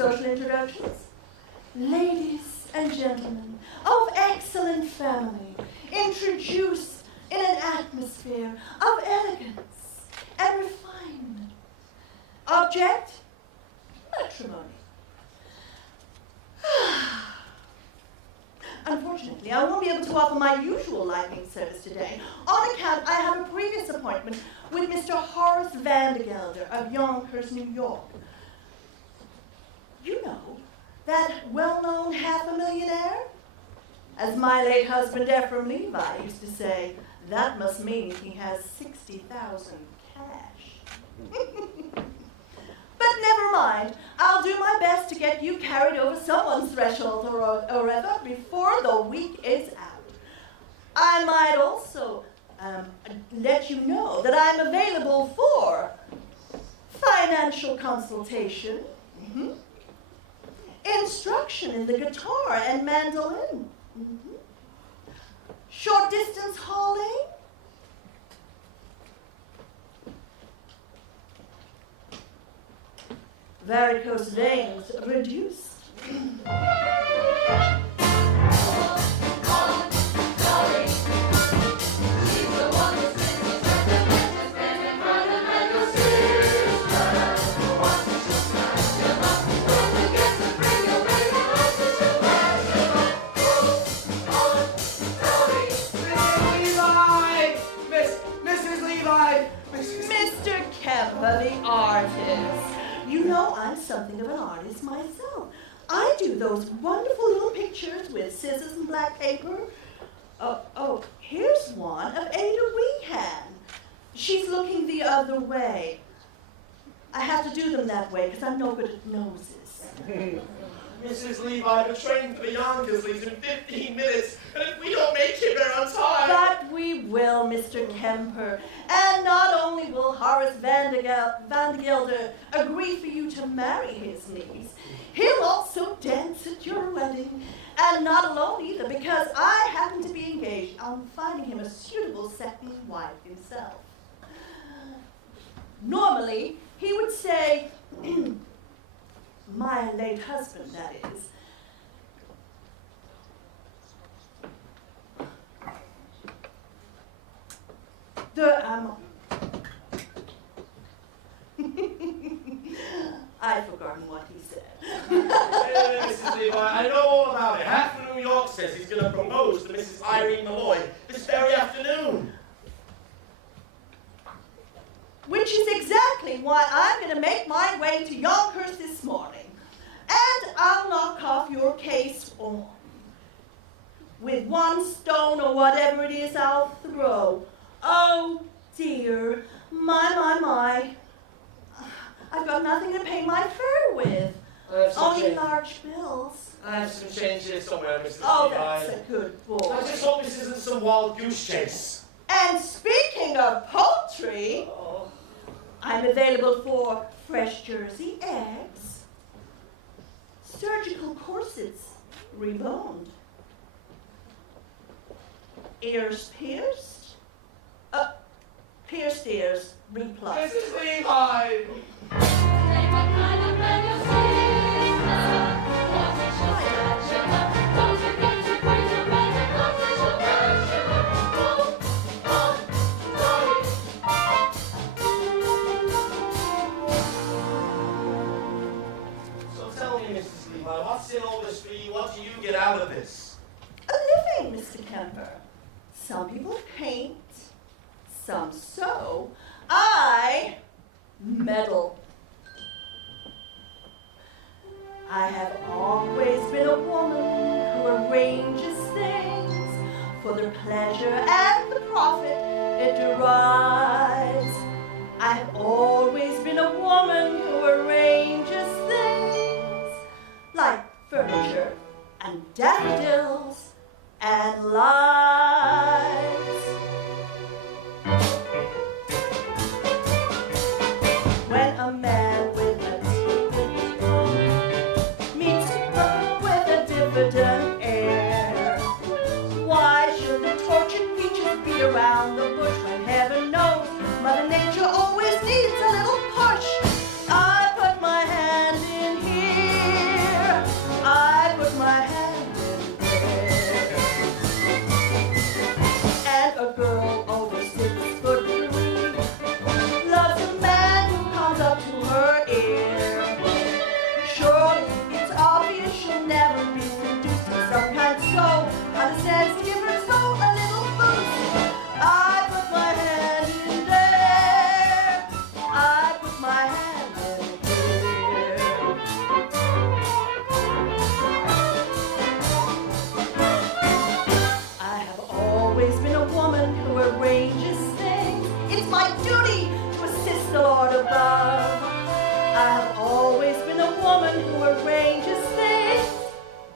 Social introductions. Ladies and gentlemen of excellent family, introduced in an atmosphere of elegance and refinement. Object, matrimony. Unfortunately, I won't be able to offer my usual lightning service today on account I have a previous appointment with Mr. Horace Vandergelder of Yonkers, New York. You know, that well-known half-a-millionaire? As my late husband Ephraim Levi used to say, that must mean he has 60,000 cash. But never mind, I'll do my best to get you carried over someone's threshold or other before the week is out. I might also let you know that I'm available for financial consultation, instruction in the guitar and mandolin, short distance hauling, varicose veins reduced. Mr. Kemper, the artist. You know, I'm something of an artist myself. I do those wonderful little pictures with scissors and black paper. Oh, here's one of Ada Weehan. She's looking the other way. I have to do them that way because I'm no good at noses. Mrs. Levi, the train for the Yonkers leaves in 15 minutes, and if we don't make it there on time... But we will, Mr. Kemper. And not only will Horace Vandergelder agree for you to marry his niece, he'll also dance at your wedding. And not alone either, because I happen to be engaged on finding him a suitable second wife himself. Normally, he would say... my late husband, that is. I've forgotten what he said. Mrs. Levi, I know all about it. Half of New York says he's going to propose to Mrs. Irene Malloy this very afternoon. Which is exactly why I'm going to make my way to Yonkers this morning. And I'll knock off your case on. With one stone or whatever it is I'll throw. Oh dear, my. I've got nothing to pay my fare with. Only large bills. I have some change here somewhere, Mrs. Oh, Levi. that's a good boy. I just hope this isn't some wild goose chase. And speaking of poultry, I'm available for fresh Jersey eggs, surgical corsets reboned, ears pierced, pierced ears replugged. Mrs. Levi! What's in all this for you? What do you get out of this? A living, Mr. Kemper. Some people paint, some sew. I meddle. I have always been a woman who arranges things for the pleasure and the profit it derives. I have always been a woman who arranges things like furniture and daffodils and lies. When a man with a secret tone meets a girl with a diffident air, why should the tortured peaches be around the bush when heaven knows Mother Nature always needs a little push? I put my hand in here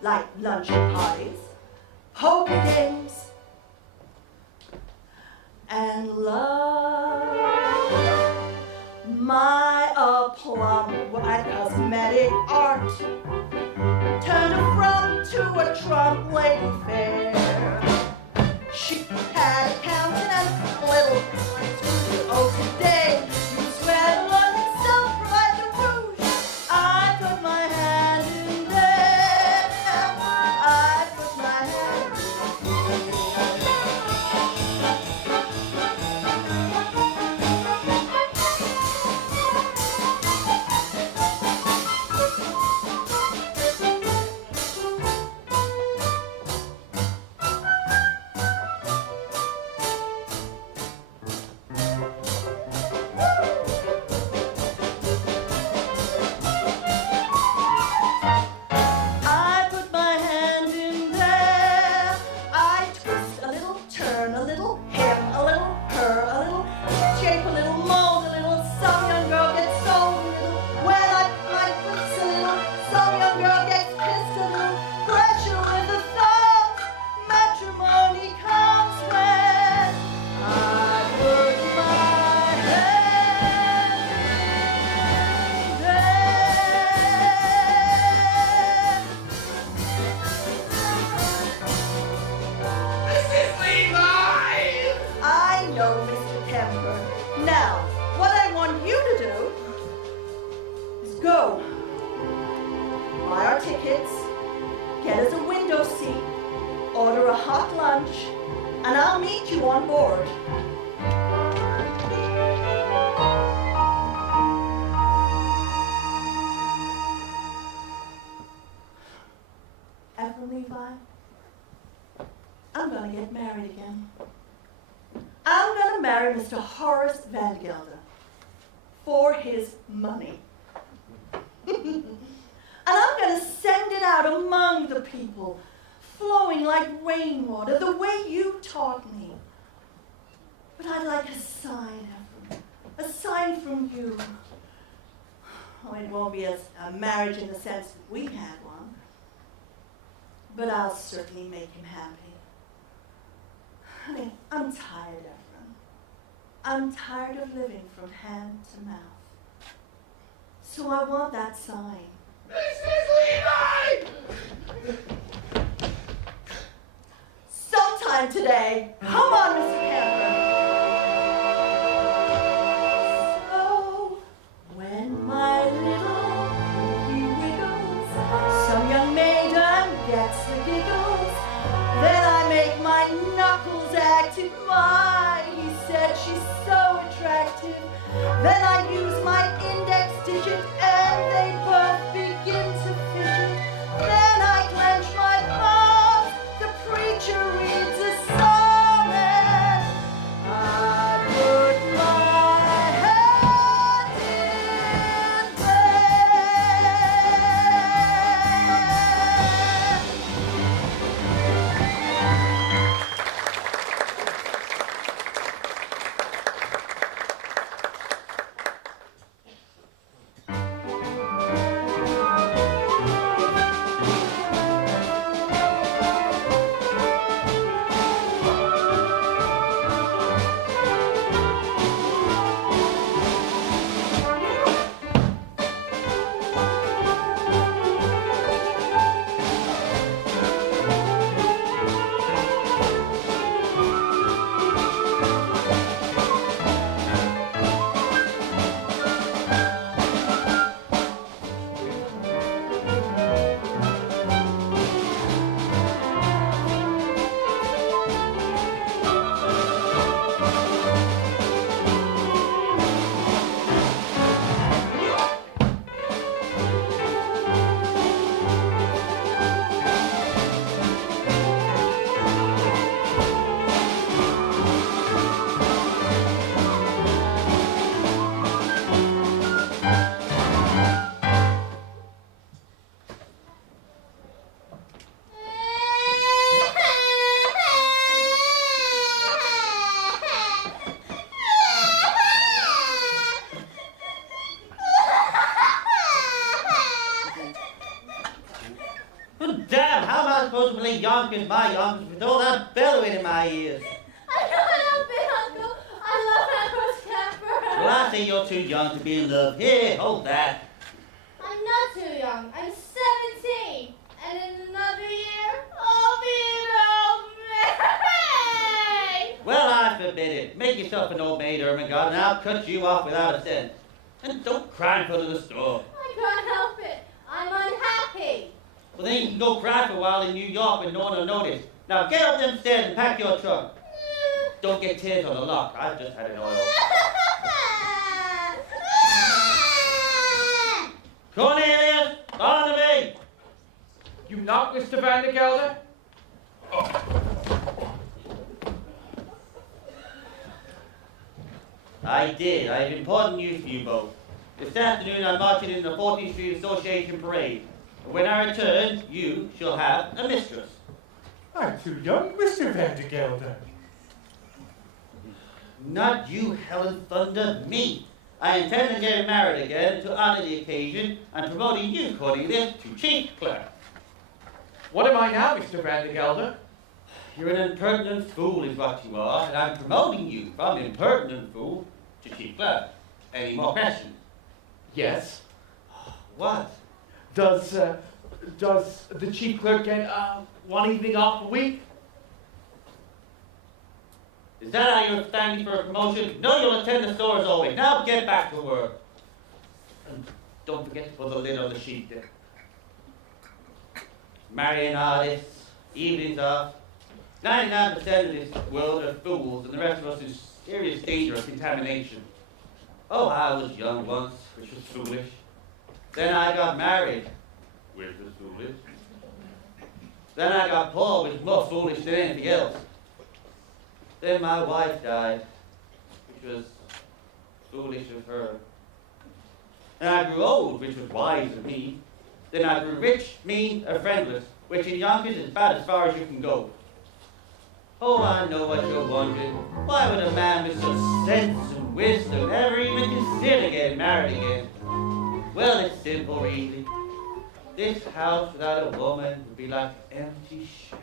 like luncheon parties, poker games, and love. My aplomb at cosmetic art turned a front to a Trump lady fair. She had a countenance a little too old today. You swear the Lord himself provides the rouge. I put my hand in there. I put my hand in there. I put my hand in there. I twist a little, turn a little, hem a little, her a little, shape a little, mold a little. Some young girl gets sold a little. When I put my flips a little, some young girl gets kissed a little. Pressure with the thumbs. Matrimony comes when I put my hand in there. Mrs. Levi! I know, Mr. Kemper. Now, what I want you to do is go. Buy our tickets, get us a window seat, order a hot lunch, and I'll meet you on board. Ephraim Levi, I'm gonna get married again. I'm gonna marry Mr. Horace Van Gelder for his money. And I'm gonna send it out among the people, flowing like rainwater, the way you taught me. But I'd like a sign, Ephraim, a sign from you. Oh, it won't be a marriage in the sense that we had one, but I'll certainly make him happy. Honey, I'm tired, Ephraim. I'm tired of living from hand to mouth. So I want that sign. Mrs. Levi! Sometime today. Come on, Mr. Cameron. So, when my little pinky wiggles, some young maiden gets the giggles, then I make my knuckles active. He said she's so attractive. Then I use my index digit and they both begin to fidget. Then I clench my palms. The preacher reads a psalm and supposed to play Yonkers, my Yonkers, with all that bellowing in my ears? I can't help it, Uncle. I love Ambrose Camper. Well, I say you're too young to be in love. Here, hold that. I'm not too young. I'm 17. And in another year, I'll be an old maid. Well, I forbid it. Make yourself an old maid, Ermengarde, and I'll cut you off without a cent. And don't cry in front of the store. I can't help it. I'm unhappy. Well, then you can go cry for a while in New York when no one will notice. Now get up them stairs and pack your trunk. Don't get tears on the lock. I've just had an oil. Cornelius, on to me. You knock, Mr. Van der Gelder? I did. I have important news for you both. This afternoon I'm marching in the 14th Street Association Parade. When I return, you shall have a mistress. I'm too young, Mr. Van der Gelder. Not you, Helen Thunder, me. I intend to get married again to honor the occasion and promoting you, Cornelius, to chief clerk. What am I now, Mr. Van der Gelder? You're an impertinent fool is what you are, and I'm promoting you from impertinent fool to chief clerk. Any more questions? Yes. What? Does the chief clerk get one evening off a week? Is that how you're standing for a promotion? No, you'll attend the store as always. Now get back to work. And don't forget to put the lid on the sheet there. Marrying artists, evenings off. 99% of this world are fools, and the rest of us in serious danger of contamination. Oh, I was young once, which was foolish. Then I got married, which was foolish. Then I got poor, which was more foolish than anything else. Then my wife died, which was foolish of her. And I grew old, which was wise of me. Then I grew rich, mean, and friendless, which in Yonkers is about as far as you can go. Oh, I know what you're wondering. Why would a man with such sense and wisdom ever even consider getting married again? Well, it's simple, really. This house without a woman would be like an empty shell.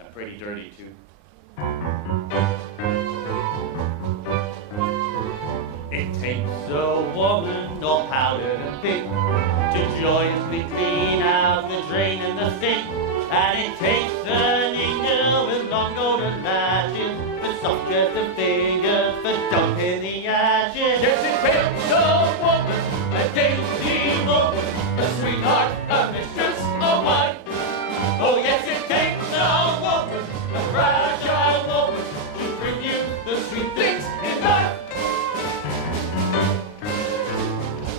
And pretty dirty, too. It takes a woman all powdered and pink to joyously clean out the drain and the sink. And it takes an angel with long golden lashes, with soft as the fingers for dumping the ashes. Yes, it takes a woman, a dainty woman, a sweetheart, a mistress, a wife. Oh, yes, it takes a woman, a fragile woman, to bring you the sweet things in life.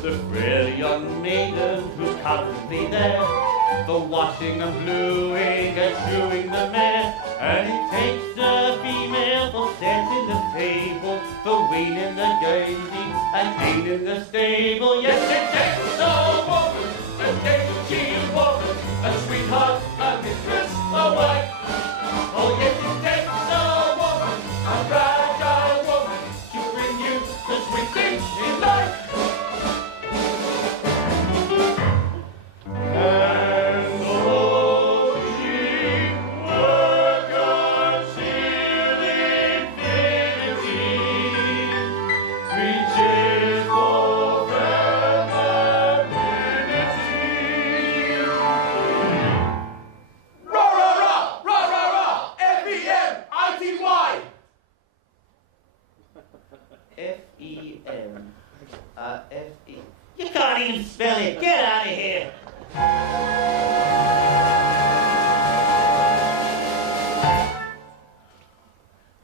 The frail young maiden who's constantly there for washing and bluing and chewing the mare. And it takes a female for setting the table, for weaning the Guernsey and cleaning the stable. Yes, it takes a woman, a dainty woman, a sweetheart, a mistress, a wife. Oh, yes, it takes a woman, a fragile woman, to bring you the sweet things in life. And those cheap workers in infinity, 3 cheers for fraternity. Rah, rah, rah, rah, rah, rah, F-E-M-I-T-Y. F-E-M. F-E. You can't even spell it. Get out of here.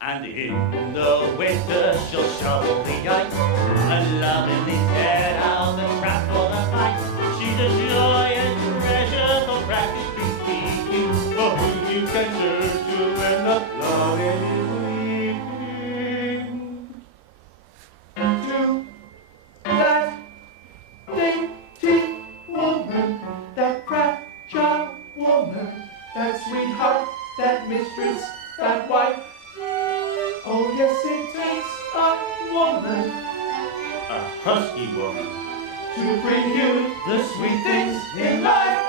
And in the winter she'll shovel the ice and lovingly set out the trap for the fight. She's a joy and treasure for practically speaking, for whom you can turn to when the flood is weeping. To that dainty woman, that fragile woman, that sweetheart, that mistress, that wife. Oh, yes, it takes a woman A husky woman. to bring you the sweet things in life.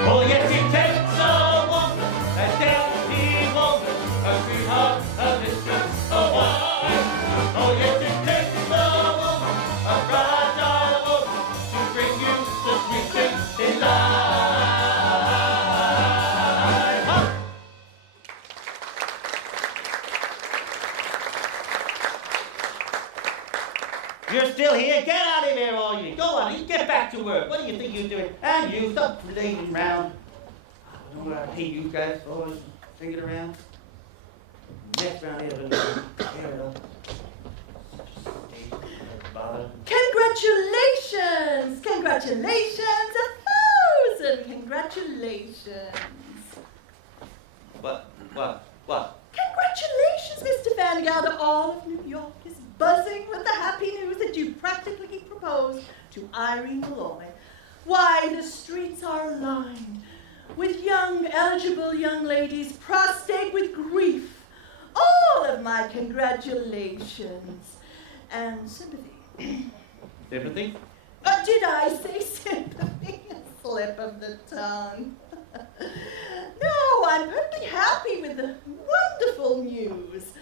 Oh, yes, it takes a woman, a dainty woman, a sweetheart, a mistress, a wife. Oh, yes, it takes a woman, a fragile woman, to bring you the sweet things in life. Huh? You're still here? Get out of here, all you. Go on, you get back to work. What do you think you're doing? And you, stop laying around. I don't know what I pay you guys for always hanging around. Mess around here, but tear it up. Bother. Congratulations! Congratulations! 1,000 congratulations! What? Congratulations, Mr. Van Gelder. All of New York is buzzing with the happy news that you practically proposed to Irene Malloy. Why, the streets are lined with young, eligible young ladies prostrate with grief. All of my congratulations and sympathy. Sympathy? Did I say sympathy? A slip of the tongue. No, I'm perfectly happy with the wonderful news.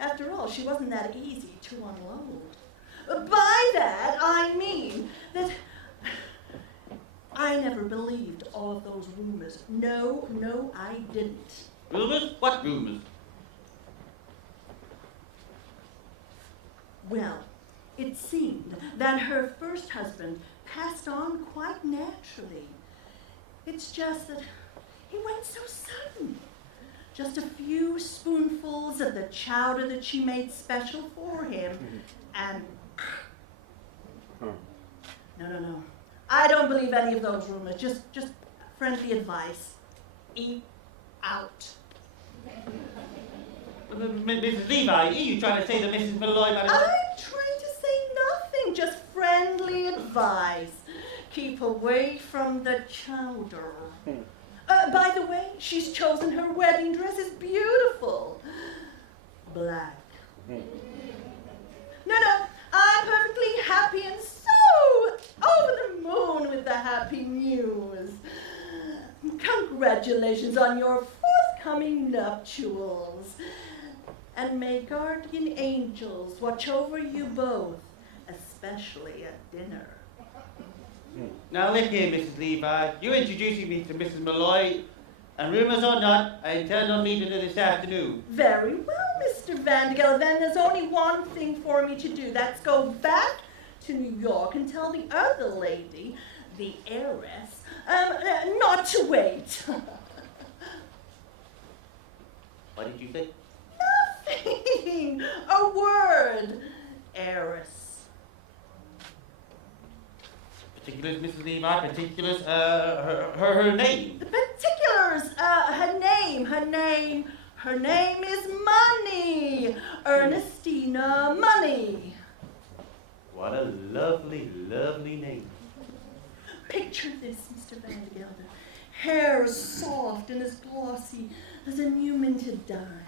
After all, she wasn't that easy to unload. By that, I mean that I never believed all of those rumors. No, I didn't. Rumors? What rumors? Well, it seemed that her first husband passed on quite naturally. It's just that he went so sudden. Just a few spoonfuls of the chowder that she made special for him, and no. I don't believe any of those rumors. Just friendly advice. Eat out. Mrs. Levi, are you trying to say that Mrs. Malloy... I'm trying to say nothing, just friendly advice. Keep away from the chowder. By the way, she's chosen her wedding dress. It's beautiful. Black. No, I'm perfectly happy and so over the moon with the happy news. Congratulations on your forthcoming nuptials. And may guardian angels watch over you both, especially at dinner. Now look here, Mrs. Levi. You're introducing me to Mrs. Malloy, and rumors or not, I intend on meeting her this afternoon. Very well, Mr. Vandergeld. Then there's only one thing for me to do. That's go back to New York and tell the other lady, the heiress, not to wait. What did you say? Nothing. A word. Heiress. Particulars, Mrs. Levi, particulars, her name. The particulars, her name is Money. Ernestina Money. What a lovely, lovely name. Picture this, Mr. Vandergelder. Hair as soft and as glossy as a new minted dime.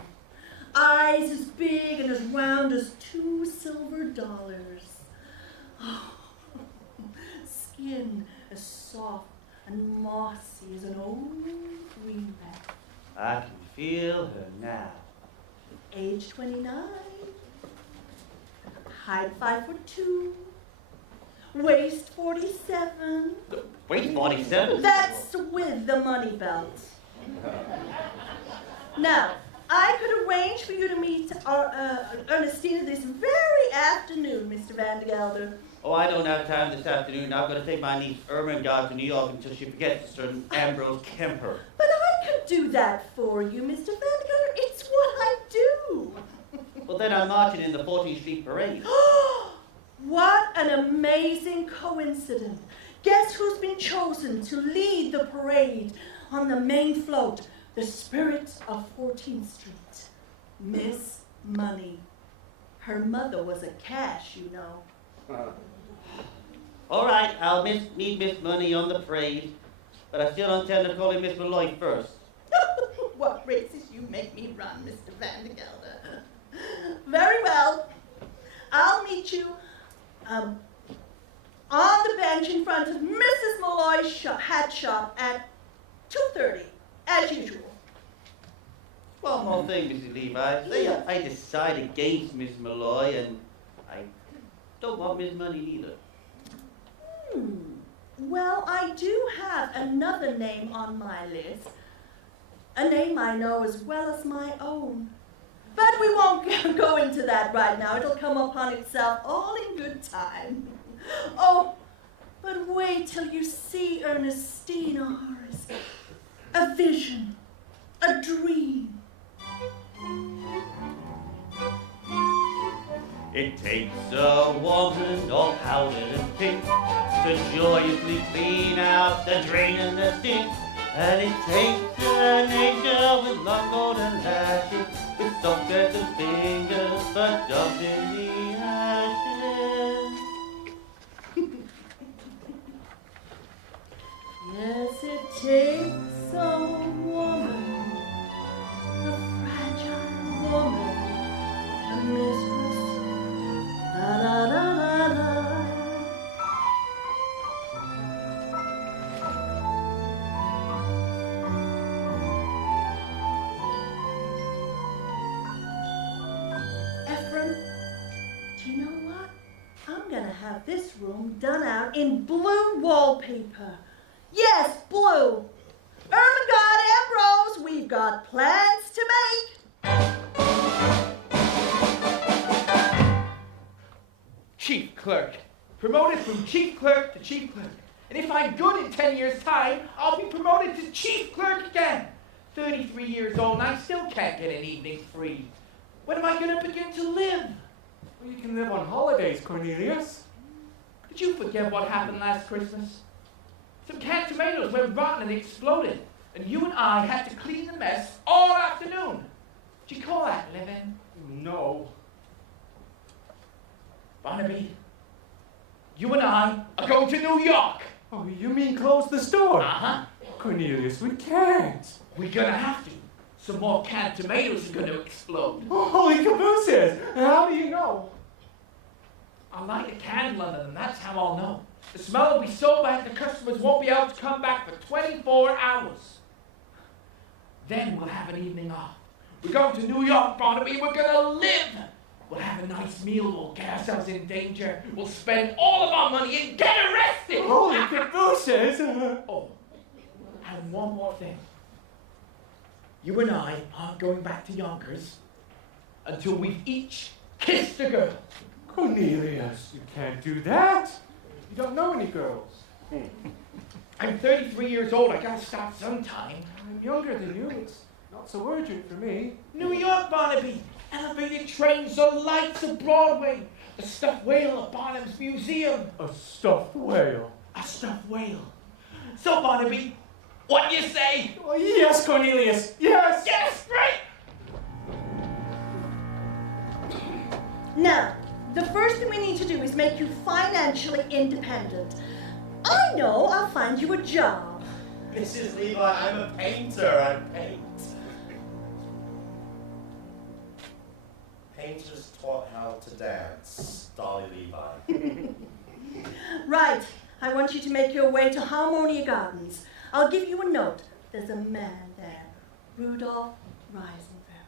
Eyes as big and as round as 2 silver dollars. Oh. Skin as soft and mossy as an old greenback. I can feel her now. Age 29. Height 5'2". Waist 47. Wait, 47? That's with the money belt. Now, I could arrange for you to meet Ernestina this very afternoon, Mr. Vandergelder. Oh, I don't have time this afternoon. I've got to take my niece Ermengarde to New York until she forgets a certain Ambrose Kemper. But I could do that for you, Mr. Vandergelder. It's what I do. Well, then I'm marching in the 14th Street Parade. What an amazing coincidence. Guess who's been chosen to lead the parade on the main float, the spirit of 14th Street? Miss Money. Her mother was a cash, you know. All right, I'll meet Miss Money on the parade, but I still intend to call in Miss Malloy first. What races you make me run, Mr. Vandergelder. Very well. I'll meet you on the bench in front of Mrs. Malloy's hat shop at 4:30, as usual. One more thing, Mrs. Levi. Say I decide against Miss Malloy, and I don't want Miss Money either. Well, I do have another name on my list. A name I know as well as my own. But we won't go into that right now. It'll come upon itself all in good time. Oh, but wait till you see Ernestina, Horace. A vision, a dream. It takes a woman all powdered and pink to joyously clean out the drain and the sink. And it takes an angel with long golden lashes, with soft little fingers, but dumped in the ashes. Yes, it takes a woman, a fragile woman, a mistress. Da da da da da. Ephraim, do you know what? I'm gonna have this room done out in blue wallpaper. Yes, blue. Ermengarde Ambrose, we've got plans to make. Chief clerk. Promoted from chief clerk to chief clerk. And if I'm good in 10 years' time, I'll be promoted to chief clerk again. 33 years old and I still can't get an evening free. When am I going to begin to live? Well, you can live on holidays, Cornelius. Did you forget what happened last Christmas? Some canned tomatoes went rotten and exploded. And you and I had to clean the mess all afternoon. Did you call that living? No. Barnaby, you and I are going to New York. Oh, you mean close the store? Uh-huh. Cornelius, we can't. We're gonna have to. Some more canned tomatoes are gonna explode. Oh, holy cabooses! How do you know? I'll light a candle under them, that's how I'll know. The smell will be so bad the customers won't be able to come back for 24 hours. Then we'll have an evening off. We're going to New York, Barnaby, we're gonna live. We'll have a nice meal, we'll get ourselves in danger, we'll spend all of our money and get arrested! Holy cabooses! Oh, and one more thing. You and I aren't going back to Yonkers until we've each kissed a girl. Cornelius, you can't do that. You don't know any girls. I'm 33 years old, I gotta stop sometime. I'm younger than you. It's not so urgent for me. New York, Barnaby. Elevated trains, the lights of Broadway. The stuffed whale at Barnum's Museum. A stuffed whale. A stuffed whale. So, Barnaby, what do you say? Oh, yes, Cornelius. Yes. Yes, great! Now, the first thing we need to do is make you financially independent. I know, I'll find you a job. Mrs. Levi, I'm a painter. I paint. Painters taught how to dance. Dolly Levi. Right, I want you to make your way to Harmonia Gardens. I'll give you a note. There's a man there, Rudolph Reisenberger.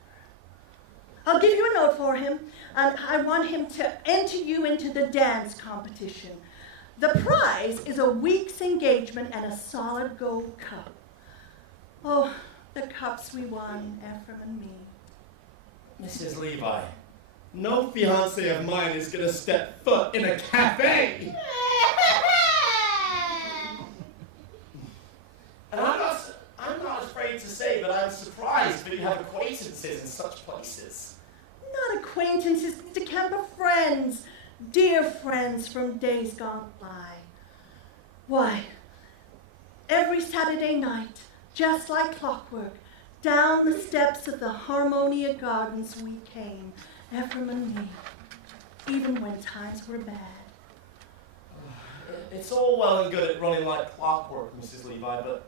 I'll give you a note for him, and I want him to enter you into the dance competition. The prize is a week's engagement and a solid gold cup. Oh, the cups we won, Ephraim and me. Mrs. Levi, no fiancé of mine is gonna step foot in a cafe. And I'm not afraid to say that I'm surprised that you have acquaintances in such places. Not acquaintances, Mr. Kemper, friends. Dear friends from days gone by. Why, every Saturday night, just like clockwork, down the steps of the Harmonia Gardens we came, Ephraim and me, even when times were bad. It's all well and good at running like clockwork, Mrs. Levi, but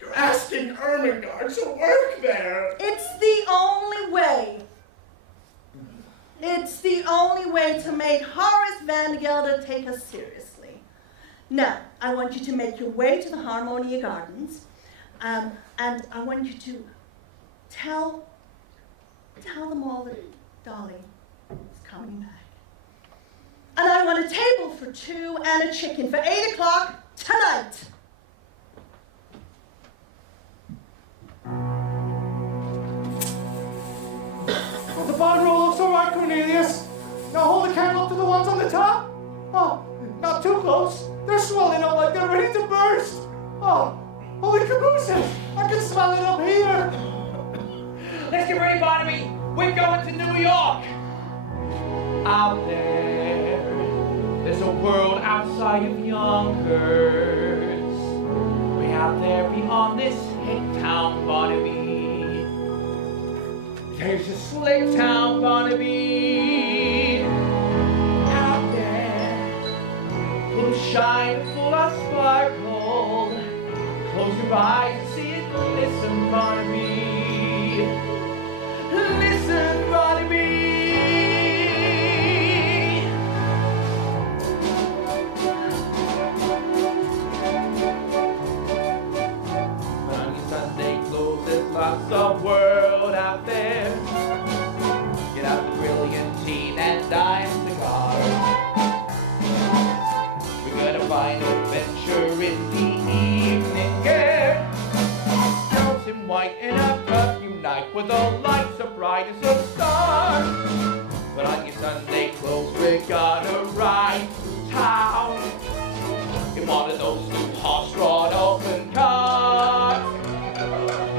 you're asking Ermengarde to work there. It's the only way. It's the only way to make Horace Van Gelder take us seriously. Now, I want you to make your way to the Harmonia Gardens. And I want you to tell them all that Dolly is coming back. And I want a table for 2 and a chicken for 8 o'clock tonight. Oh, the barn roll looks all right, Cornelius. Now hold the candle up to the ones on the top. Oh, not too close. They're swelling up like they're ready to burst. Oh, holy cabooses! I can smell it up here. Let's get ready, Barnaby. We're going to New York. Out there's a world outside of Yonkers. Way out there beyond this hick town, Barnaby. There's a slick town, Barnaby. Out there, full of shine, full of sparkle. Close your eyes and see it. Listen, Barnaby. Listen, Barnaby. On your Sunday clothes, there's lots of world out there. Get out the brilliantine and dime cigars. We're gonna find adventure in the evening air. Girls in white in a cup unite with the lights so bright as a star. But on your Sunday clothes, we're gonna ride through town in one of those new horse-drawn open cars.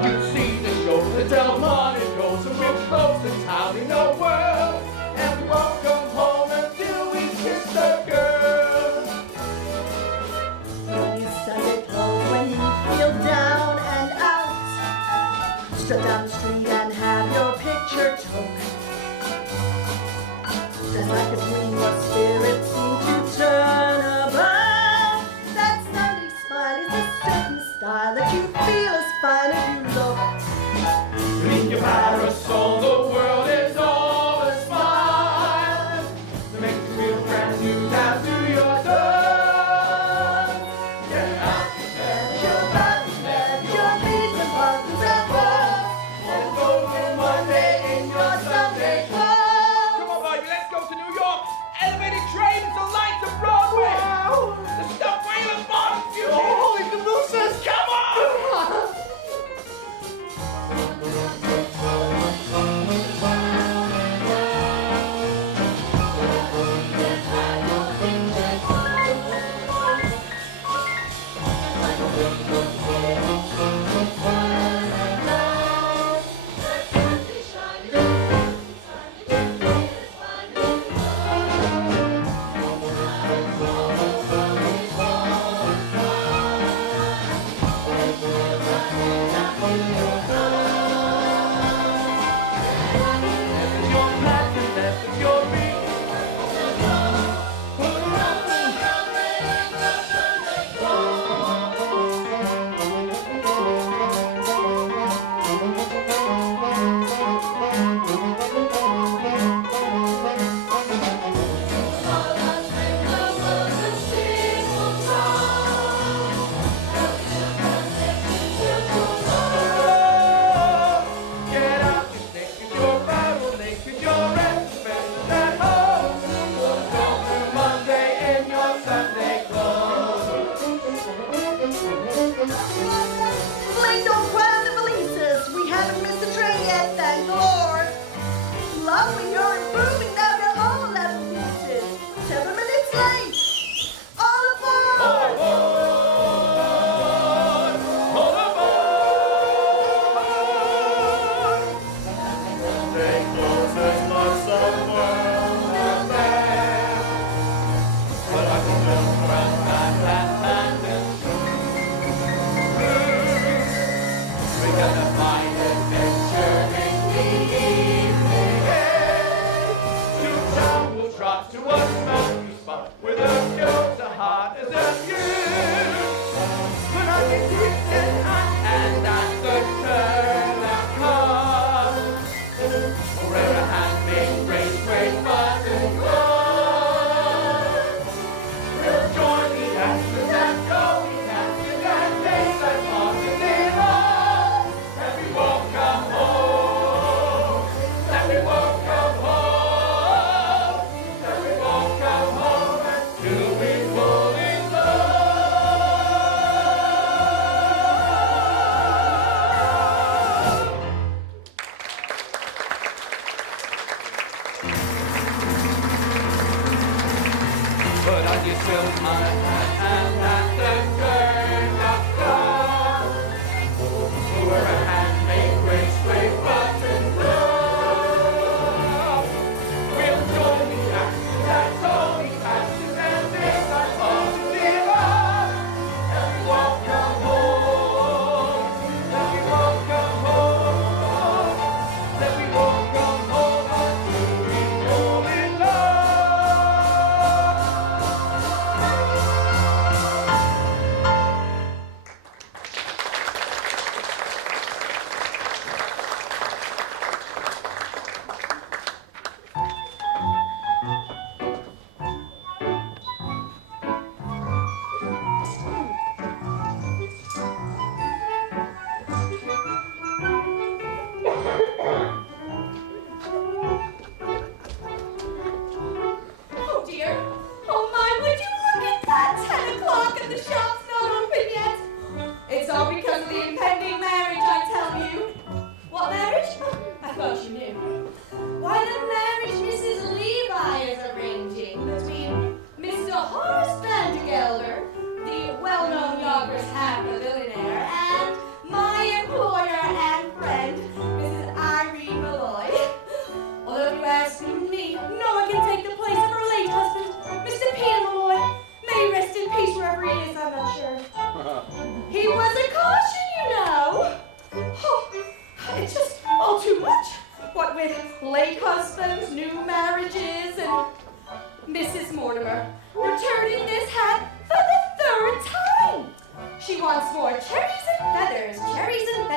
You see the show, the Del Monte goes, and we'll close the town in the world. And we won't come home until we kiss the girl. On your Sunday clothes when you feel down and out, strut down the street and have your picture took. Dress like a queen, your spirit seems to turn about. That Sunday smile is a certain style that you feel as fine as you look. Beneath your parasol, the world is all a smile that makes you feel brand new down to your toes. Get out there, Your body there, your beads and buttons and bows, and a golden Monday in your Sunday clothes. come on, baby, let's go to New York. Elevated trains, the lights of Broadway. The stuff wheel bottom future. Oh, holy cabooses! Come on!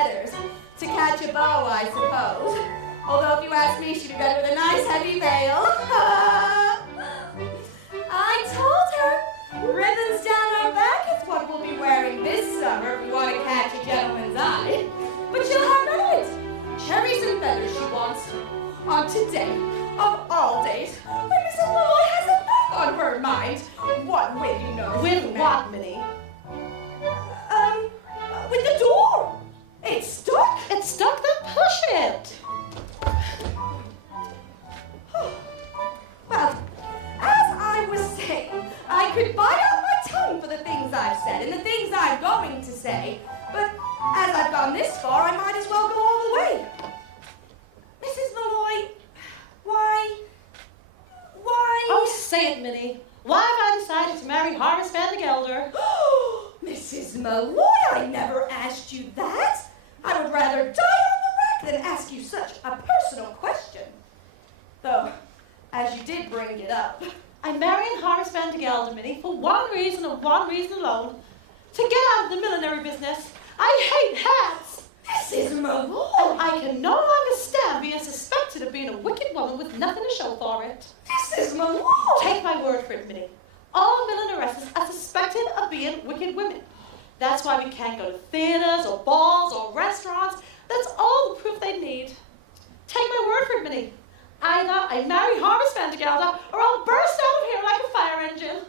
feathers to catch a beau, I suppose. Although if you ask me, she'd be better with a nice heavy veil. I told her, ribbons down our back is what we'll be wearing this summer if we want to catch a gentleman's eye. But she'll have none of it. Cherries and feathers she wants. On today, of all days, when Mrs. Malloy has a knock on her mind. What will you know? With what, Minnie? With the door. It's stuck. It's stuck, then push it. Well, as I was saying, I could bite out my tongue for the things I've said and the things I'm going to say, but as I've gone this far, I might as well go all the way. Mrs. Malloy, why? Oh, say it, Minnie. Why have I decided to marry Horace Van de Gelder? Mrs. Malloy, I never asked you that. I would rather die on the rack than ask you such a personal question. Though, as you did bring it up. I'm marrying Horace Van de Gelder, Minnie, for one reason and one reason alone. To get out of the millinery business. I hate hats. Mrs. Malloy! And I can no longer stand being suspected of being a wicked woman with nothing to show for it. Mrs. Malloy! Take my word for it, Minnie. All millineresses are suspected of being wicked women. That's why we can't go to theaters or balls or restaurants. That's all the proof they need. Take my word for it, Minnie. Either I marry Horace Van de Gelder or I'll burst out of here like a fire engine.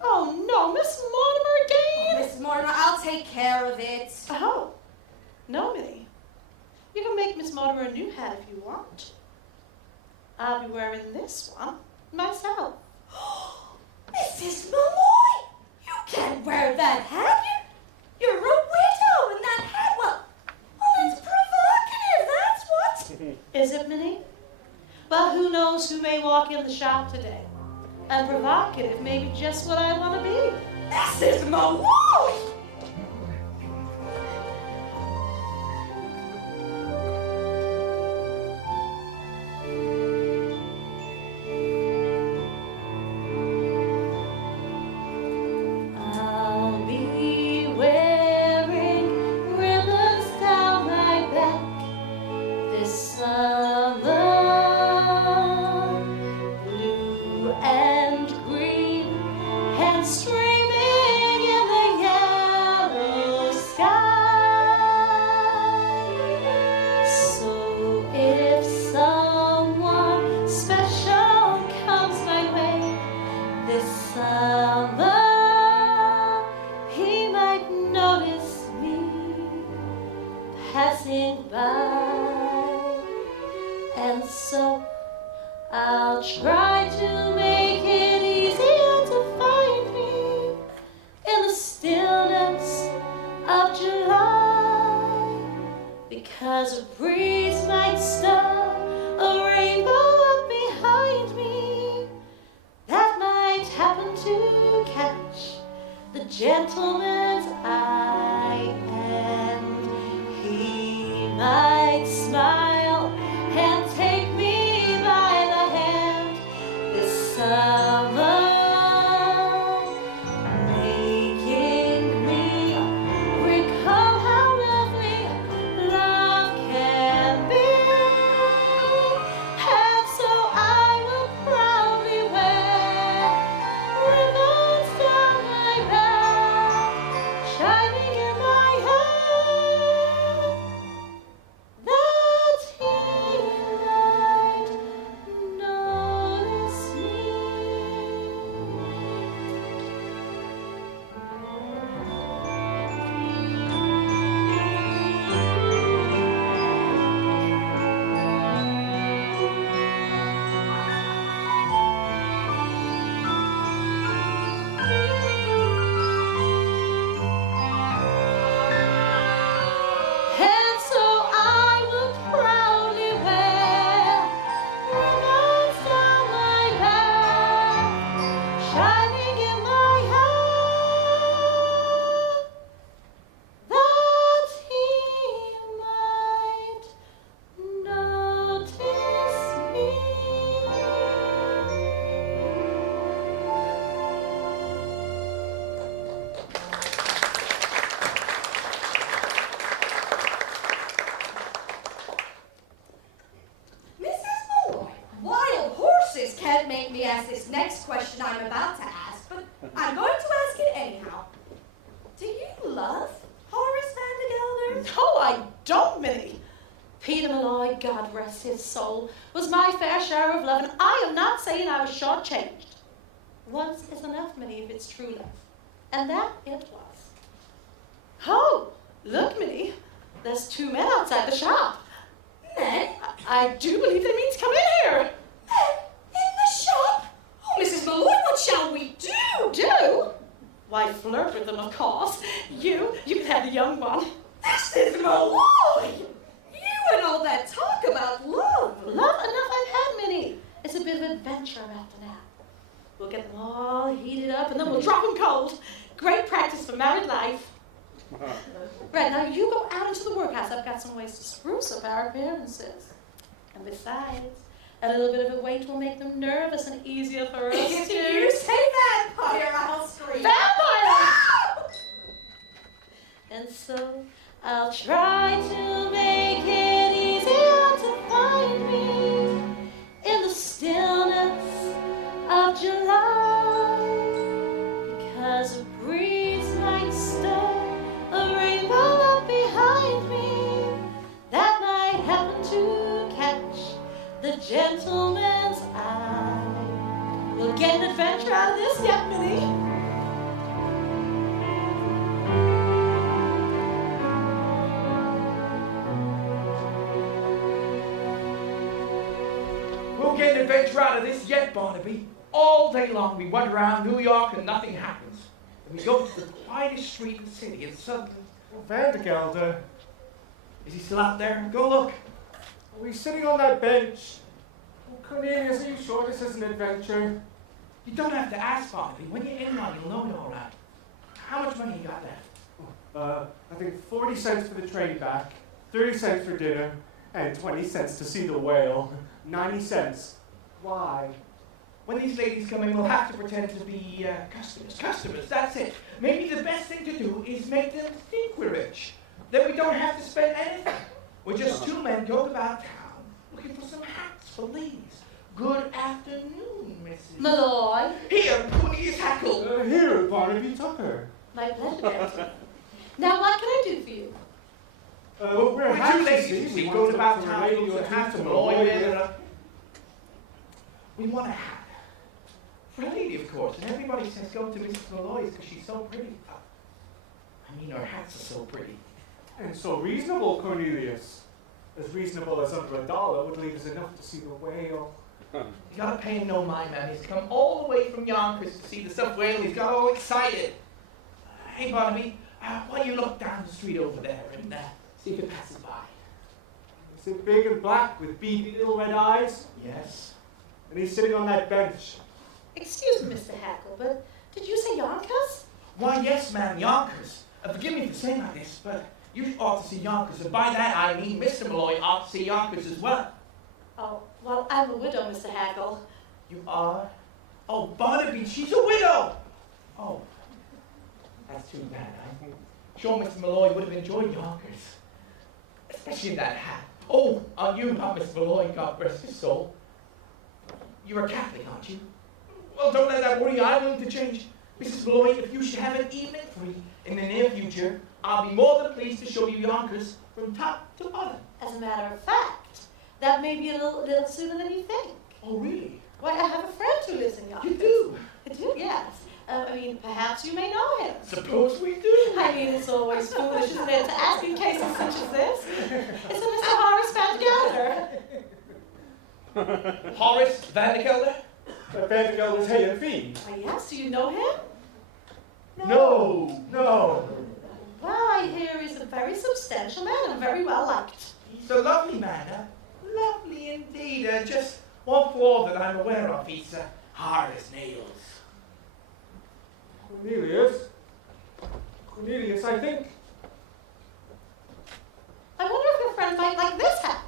Oh no, Miss Mortimer again? Mrs. Mortimer, I'll take care of it. Oh, no, Minnie. You can make Miss Mortimer a new hat if you want. I'll be wearing this one myself. Mrs. Malloy! You can't wear that hat. You're a widow, and that hat, well, it's provocative, that's what. Is it, Minnie? Well, who knows who may walk in the shop today. And provocative may be just what I want to be. Mrs. Malloy! I'll be wearing ribbons down my back this summer. Blue and green and streaming in the yellow sky. So if someone special comes my way this summer, he might notice me passing by, and so I'll try to make it easier to find me in the stillness of July, because a breeze might stir a rainbow up behind me that might happen to catch the gentleman's eye, and he might smile and take me by the hand this summer, making me recall how lovely love can be. And so I will proudly wear ribbons down my back ask this next question I'm about to ask, but I'm going to ask it anyhow. Do you love Horace Van de Gelder? No, I don't, Minnie. Peter Malloy, God rest his soul, was my fair share of love, and I am not saying I was shortchanged. Once is enough, Minnie, if it's true love. And that it was. Oh, look, Minnie. There's 2 men outside the shop. Men? I do believe they mean to come in here. Men? In the shop? Oh, Mrs. Malloy, what shall we do? Do? Why, flirt with them, of course. You can have the young one. Mrs. Malloy! You and all that talk about love. Love enough I've had, Minnie. It's a bit of adventure after that. We'll get them all heated up and then we'll drop them cold. Great practice for married life. Right, now you go out into the workhouse. I've got some ways to spruce up our appearances. And besides, a little bit of a weight will make them nervous and easier for us If to... you say vampire, I'll scream. Vampire! And so I'll try to make it easier to find me in the stillness of July, because a breeze might stir a rainbow up behind me that might happen to catch the gentleman's eye. We'll get an adventure out of this yet, Minnie. We'll get an adventure out of this yet, Barnaby. All day long we wander around New York and nothing happens. And we go to the quietest street in the city and suddenly... Van de Gelder, Is he still out there? Go look. are we sitting on that bench? Oh, Cornelius, are you sure this is an adventure? You don't have to ask, Barnaby. When you're in one, you'll know you're all right. How much money you got left? I think 40 cents for the train back, 30 cents for dinner, and 20 cents to see the whale. 90 cents. Why? When these ladies come in, we'll have to pretend to be customers. Customers, that's it. Maybe the best thing to do is make them think we're rich. Then we don't have to spend anything. We're just 2 men going about town looking for some hats for ladies. Good afternoon, Mrs. Malloy. Here, Cornelius Hackle. Here, Barnaby Tucker. My pleasure. Now what can I do for you? We're We're happy too to lazy see. to see. We Going want about to town relate looking you for hats to and Malloy Malloy with- men. We want a hat. For a lady, of course. And everybody says go to Mrs. Malloy's because she's so pretty. I mean, her hats are so pretty. And so reasonable, Cornelius. As reasonable as under $1 would leave us enough to see the whale. You gotta pay him no mind, man. He's come all the way from Yonkers to see the stuffed whale. He's got all excited. Hey, Barnaby, why don't you look down the street over there and see if it passes by? Is it big and black with beady little red eyes? Yes. And he's sitting on that bench. Excuse me, Mr. Hackle, but did you say Yonkers? Why, yes, ma'am, Yonkers. Forgive me for saying like this, but you ought to see Yonkers. And by that, I mean Mr. Malloy ought to see Yonkers as well. Oh, well, I'm a widow, Mr. Hackle. You are? Oh, Barnaby, she's a widow! Oh, that's too bad. I'm sure Mr. Malloy would have enjoyed Yonkers. Especially in that hat. Oh, on you, not Mr. Malloy, God rest his soul. You're a Catholic, aren't you? Well, don't let that worry you. I'm willing to change. Mrs. Malloy, if you should have an evening free in the near future, I'll be more than pleased to show you Yonkers from top to bottom. As a matter of fact, that may be a little sooner than you think. Oh, really? Why, I have a friend who lives in Yonkers. You do? I do, yes. I mean, perhaps you may know him. Suppose we do. I mean, it's always foolish, isn't it, to ask in cases such as this. It's a Mr. Horace Van Gelder. Horace Van de Gelder? But Van de Gelder's hay and feed. Why, yes, do you know him? No. Well, I hear he's a very substantial man and very well liked. He's a lovely man, huh? Lovely indeed. Just one flaw that I'm aware of. He's hard as nails. Cornelius, I think. I wonder if your friend might like this hat.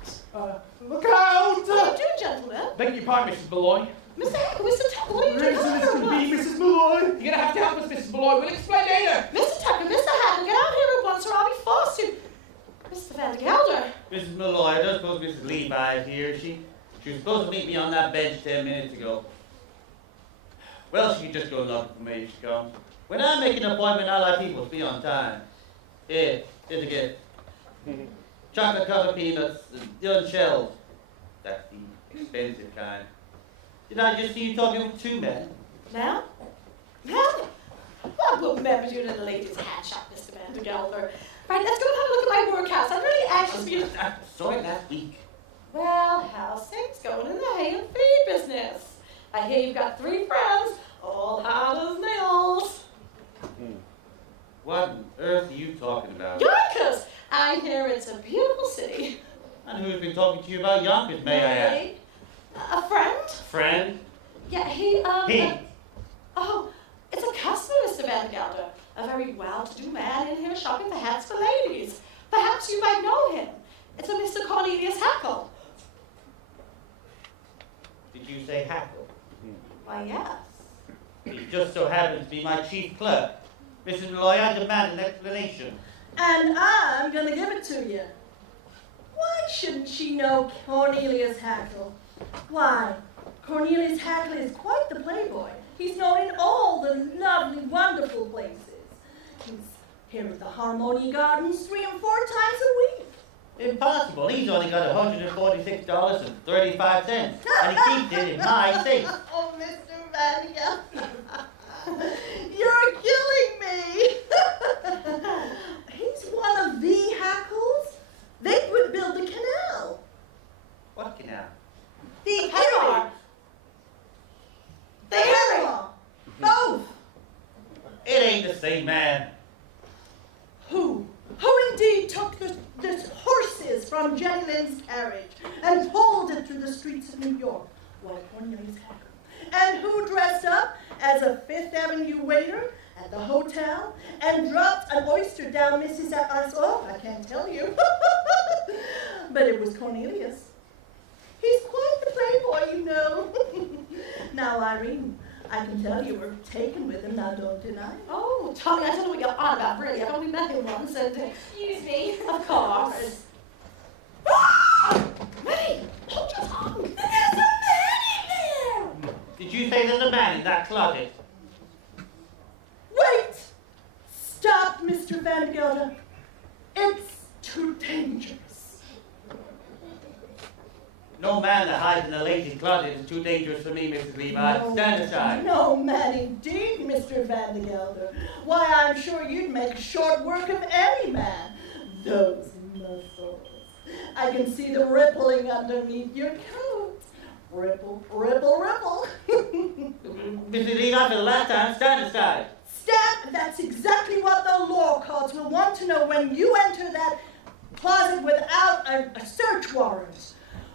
Look out! What are you doing, gentlemen? Beg your pardon, Mrs. Malloy. Mr. Hackle, Mr. Tucker, what are you doing? Reason this can be, Mrs. Malloy. You're gonna have to help us, Mrs. Malloy. We'll explain later. Mr. Tucker, Mr. Hackle, get out here at once or I'll be forced to... Mr. Van de Gelder. Mrs. Malloy, I don't suppose Mrs. Levi is here, is she? She was supposed to meet me on that bench 10 minutes ago. Well, she can just go looking for me if she comes. When I make an appointment, I like people to be on time. Here's a gift. Chocolate covered peanuts, the shells. That's the expensive kind. Did I just see you talking with two men? Now? Well, I will remember you in the ladies' hat shop, Mr. Vandergelder. Right, let's go and have a look at my workhouse. I'm really anxious for you to... I saw it last week. Well, how's things going in the hay and feed business? I hear you've got 3 friends, all hard as nails. What on earth are you talking about? Yonkers! I hear it's a beautiful city. And who's been talking to you about Yonkers, may I ask? A friend? Friend? Yeah, he. Oh, it's a customer, Mr. Vandergelder. A very well-to-do man in here shopping for hats for ladies. Perhaps you might know him. It's a Mr. Cornelius Hackle. did you say Hackle? Why, yes. He just so happens to be my chief clerk. Mrs. Malloy, I demand an explanation. And I'm gonna give it to you. Why shouldn't she know Cornelius Hackle? Why, Cornelius Hackle is quite the playboy. He's known in all the lovely, wonderful places. He's here at the Harmony Gardens 3 and 4 times a week. Impossible. He's only got $146.35, and he keeps it in my safe. Oh, Mr. Vania, you're killing me. He's one of the Hackles. They would build the canal. What canal? The Panama. The Panama. Both. It ain't the same man. Who indeed took the horses from Jenny Lynn's carriage and pulled it through the streets of New York? Why, Cornelius Hackle. And who dressed up as a Fifth Avenue waiter at the hotel and dropped an oyster down Mrs. I can't tell you. But it was Cornelius. He's quite the playboy, you know. Now, Irene, I can tell you were taken with him, now don't deny it. Oh, Tommy, I don't know what you're on about, really. I've only met him once, and... Excuse me. Of course. Hey, hold your tongue. There's a man in there! Did you say there's a man in that closet? Wait! Stop, Mr. Vangelder. It's too dangerous. No man that hides in a lazy closet is too dangerous for me, Mrs. Levi. Stand aside. No man indeed, Mr. Vangelder. Why, I'm sure you'd make short work of any man. Those muscles. I can see them rippling underneath your coat. Ripple, ripple, ripple. Mrs. Levi, for the last time, stand aside. Stand, that's exactly what the law courts will want to know when you enter that closet without a search warrant.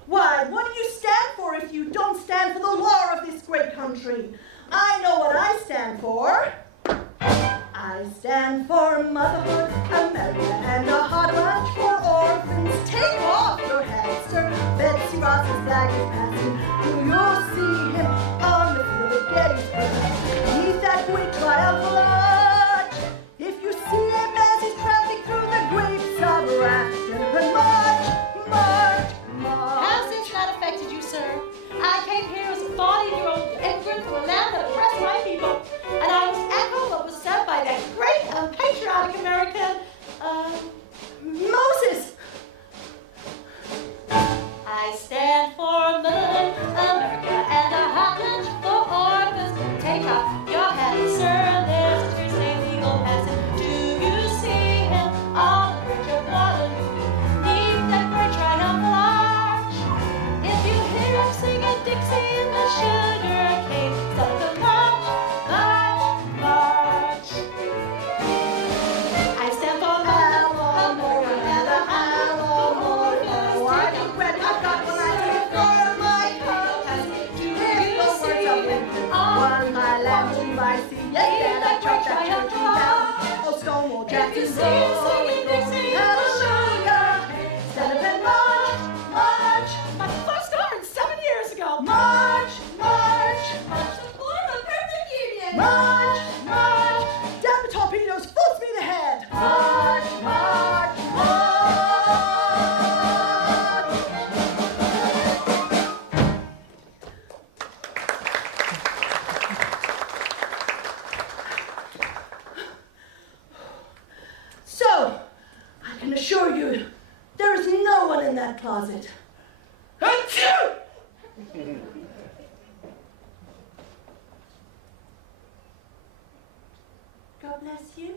Why, what do you stand for if you don't stand for the law of this great country? I know what I stand for. I stand for motherhood, America, and a hot lunch for orphans. Take off your hat, sir. Betsy Ross's flag is passing. You'll see him on the field at Gettysburg. Beneath that great triumphal arch. If you see him as he's traveling through the grapes of wrath, gentlemen, march, march, march. How's this not affected you, sir? I came here as a 40-year-old immigrant from a land that oppressed my people, and I was echoed what was said by that great and patriotic American, Moses! I stand for America. can assure you, there is no one in that closet. Achoo! God bless you.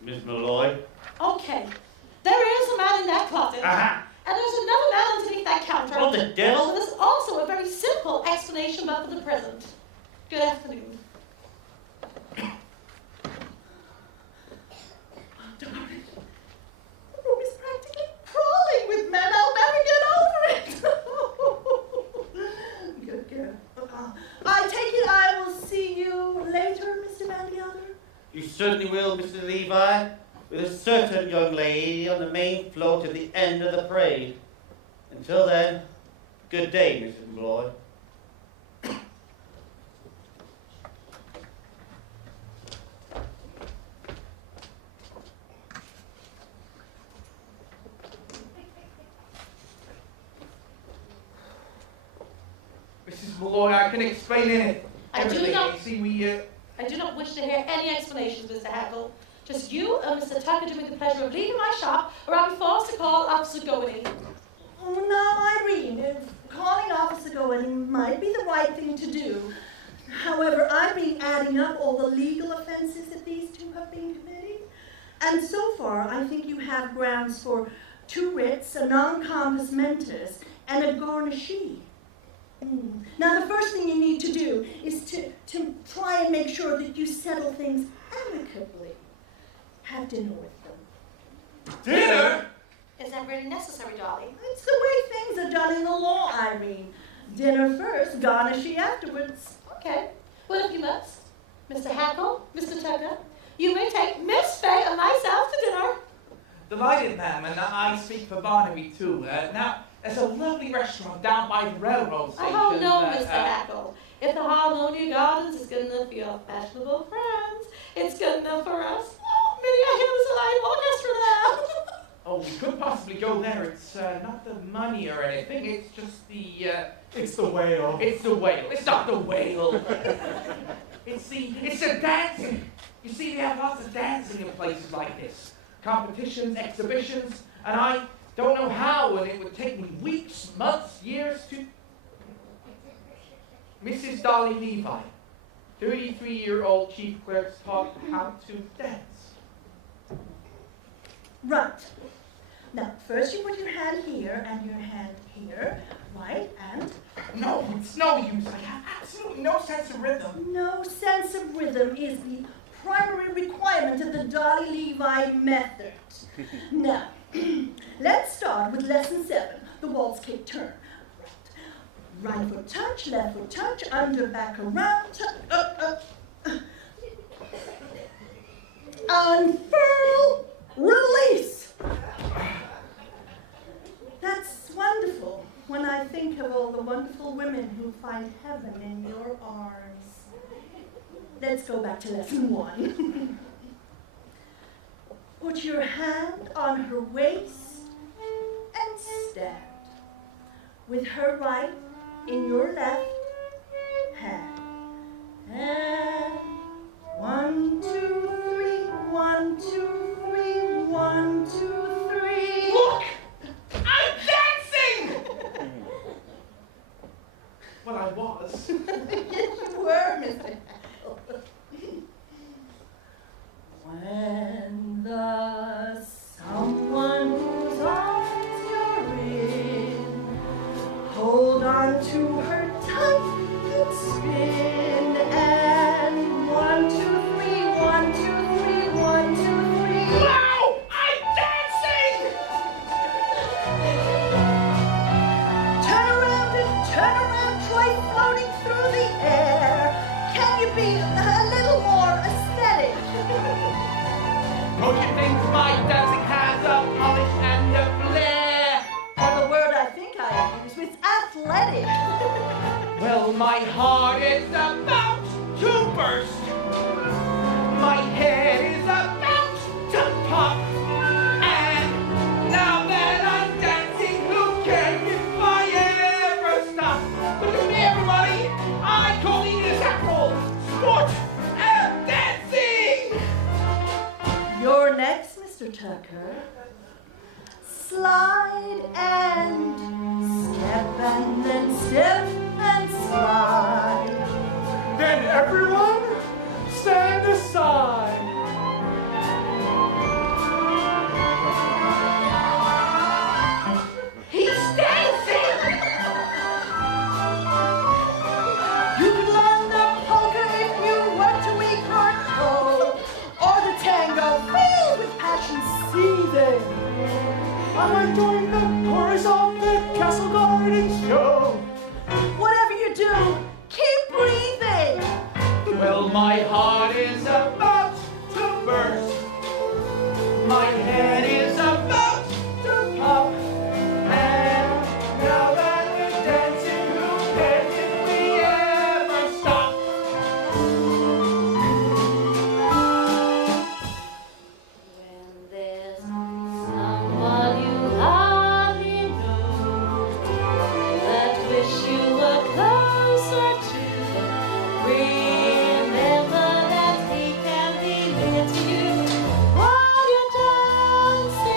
Miss Malloy. Okay, there is a man in that closet. Aha! And there's another man underneath that counter. What the devil? And there's also a very simple explanation but for the present. Good afternoon. Darling, the room is practically crawling with men. I'll never get over it. Good girl. I take it I will see you later, Mr. Van Gelder. You certainly will, Mr. Levi, with a certain young lady on the main float at the end of the parade. Until then, good day, Mrs. Malloy. Mrs. Malloy, I can explain it. I do Everything. not- You see, we, I do not wish to hear any explanations, Mr. Hackle. Just you and Mr. Tucker do me the pleasure of leaving my shop, or I'll be forced to call Officer Goody. Oh, now, Irene, calling Officer Goen might be the right thing to do. However, I've been adding up all the legal offenses that these two have been committing, and so far I think you have grounds for 2 writs, a non-compos mentis, and a garnishee. Now, the first thing you need to do is to try and make sure that you settle things amicably. Have dinner with them. dinner? Is that really necessary, Dolly? It's the way things are done in the law, Irene. Dinner first, garnishee afterwards. Okay. Well, if you must, Mr. Hackle, Mr. Tucker, you may take Miss Fay and myself to dinner. Delighted, ma'am, and I speak for Barnaby, too. Now, there's a lovely restaurant down by the railroad station. Oh, no, Mr. Hackle. If the Harmonia Gardens is good enough for your fashionable friends, it's good enough for us. Oh, maybe I hear there's a live orchestra now. Oh, we could possibly go there. It's not the money or anything. It's just the, It's the whale. it's the whale. It's not the whale. it's the dancing. You see, they have lots of dancing in places like this. Competitions, exhibitions, and I don't know how, and it would take me weeks, months, years to... Mrs. Dolly Levi, 33-year-old chief clerk, taught how to dance. Right. Now, first you put your hand here and your hand here, right? And No, it's no use. I have absolutely no sense of rhythm. no sense of rhythm is the primary requirement of the Dolly Levi method. Now, let's start with lesson 7, the waltz kick turn. Right foot touch, left foot touch, under, back, around, unfurl, release. That's wonderful when I think of all the wonderful women who find heaven in your arms. Let's go back to lesson 1. Put your hand on her waist and stand. With her right in your left hand. And 1, 2, 3, 1, 2, 3, 1, 2, 3. Look! I'm dancing! Well, I was. Yes, you were, Mr. Hale. When the someone whose arms you're in, hold on to her tight and spin. And 1, 2, 3, 1, 2, 3, 1, 2, 3. Wow! I'm dancing! Turn around, try floating through the air. Can you be a little more aesthetic? Don't you think my dancing has a polish and a flair? Or the word I think I used, it's athletic. Well, my heart is about to burst. My head is about to pop. And now that I'm dancing, who cares if I ever stop? Look at me, everybody. I call it a tackle. Tucker. Slide and step and then step and slide. Then everyone, stand aside. He's dancing! You could learn the polka if you were to weak heart toe, or the tango filled with passion seething. I might join the chorus of the Castle Garden show. Whatever you do, keep breathing. Well, my heart is about to burst. My head is about to pop. And now that we're dancing, who cares if we ever stop? When there's someone you hardly know that wish you were closer to, remember that he can be near to you while you're dancing.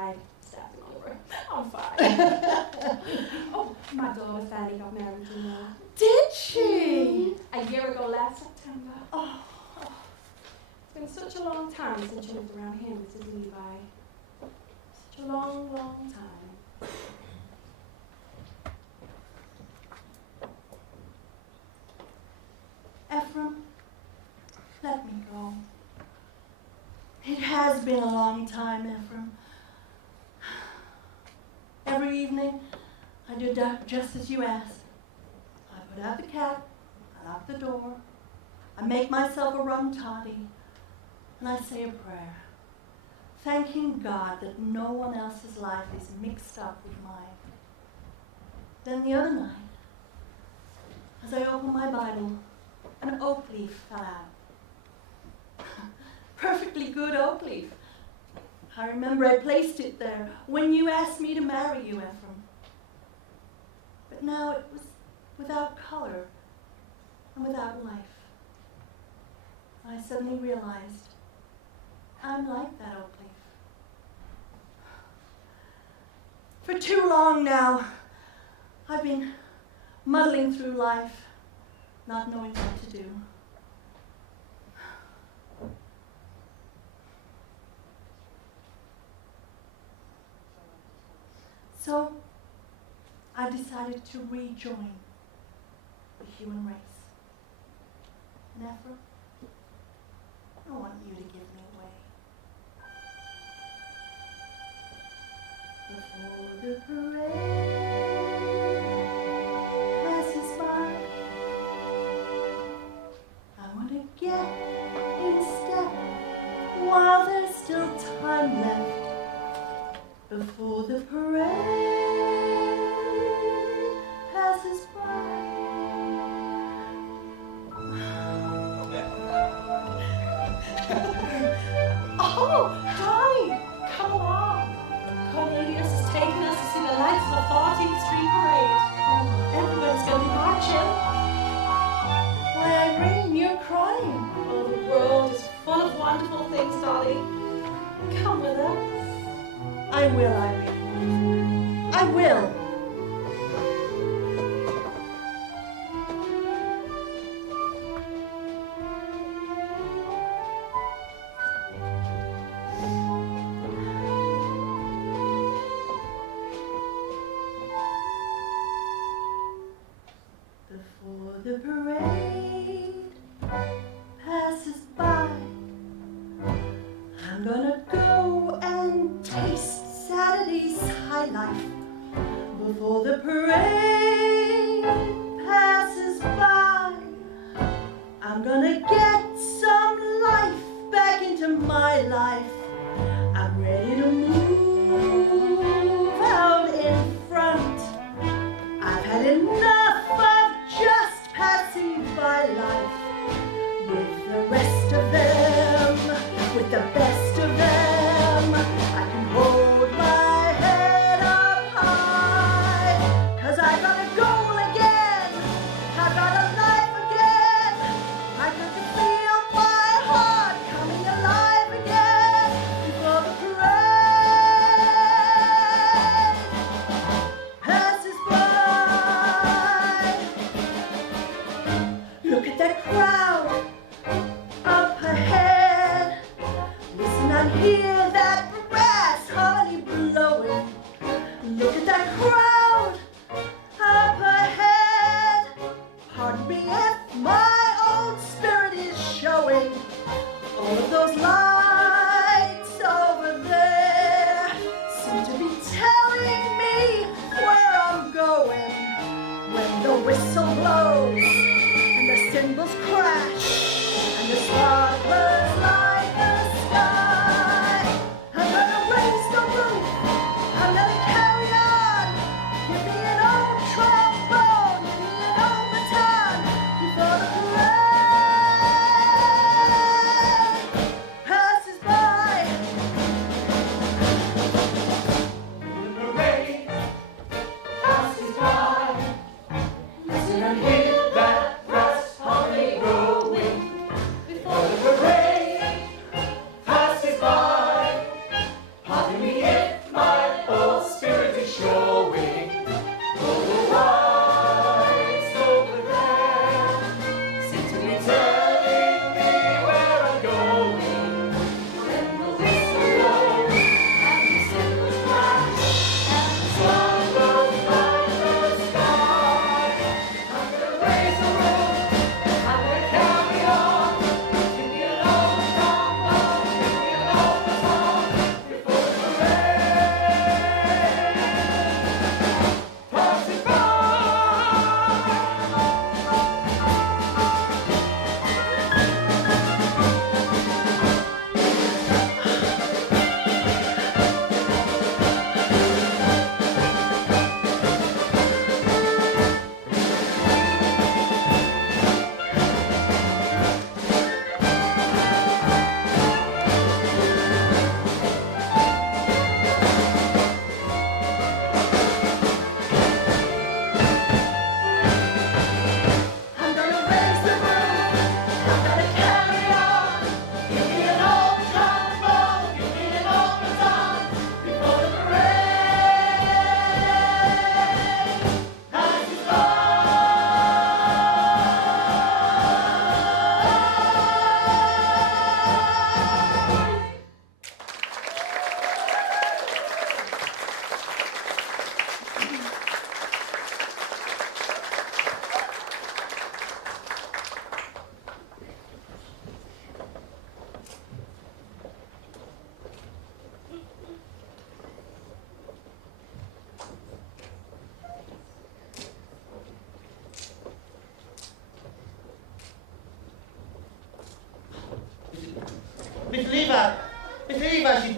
cried, stabbing all over. I'm fine. Oh, my daughter Fanny got married, you know. Did she? A year ago last September. Oh, It's been such a long time since you lived around here, Mrs. Levi. Such a long, long time. Ephraim, let me go. It has been a long time, Ephraim. Every evening, I do just as you asked. I put out the cat, I lock the door, I make myself a rum toddy, and I say a prayer, thanking God that no one else's life is mixed up with mine. Then the other night, as I opened my Bible, an oak leaf fell out. Perfectly good oak leaf. I remember I placed it there when you asked me to marry you, Ephraim. But now it was without color and without life. I suddenly realized I'm like that oak leaf. For too long now, I've been muddling through life, not knowing what to do. So, I decided to rejoin the human race. And Ephraim, I want you to give me away. Before the parade passes by, I want to get in step while there's still time left. Before the parade passes by. Oh, Dolly, come along. Cornelius is taking us to see the lights of the 14th Street Parade. Everybody's going to be marching. Why, Irene, you're crying. Oh, the world is full of wonderful things, Dolly. Come with us. I will, Irene. I will. Before the parade passes by, I'm gonna go and taste Saturday's high life. Before the parade passes by, I'm gonna get some life back into my life. I'm ready to move out in front. I've had enough of just passing by life with the rest of them, with the best of them. I can hold my head up high, 'cause I got a goal again, I got a life again. I can feel my heart coming alive again.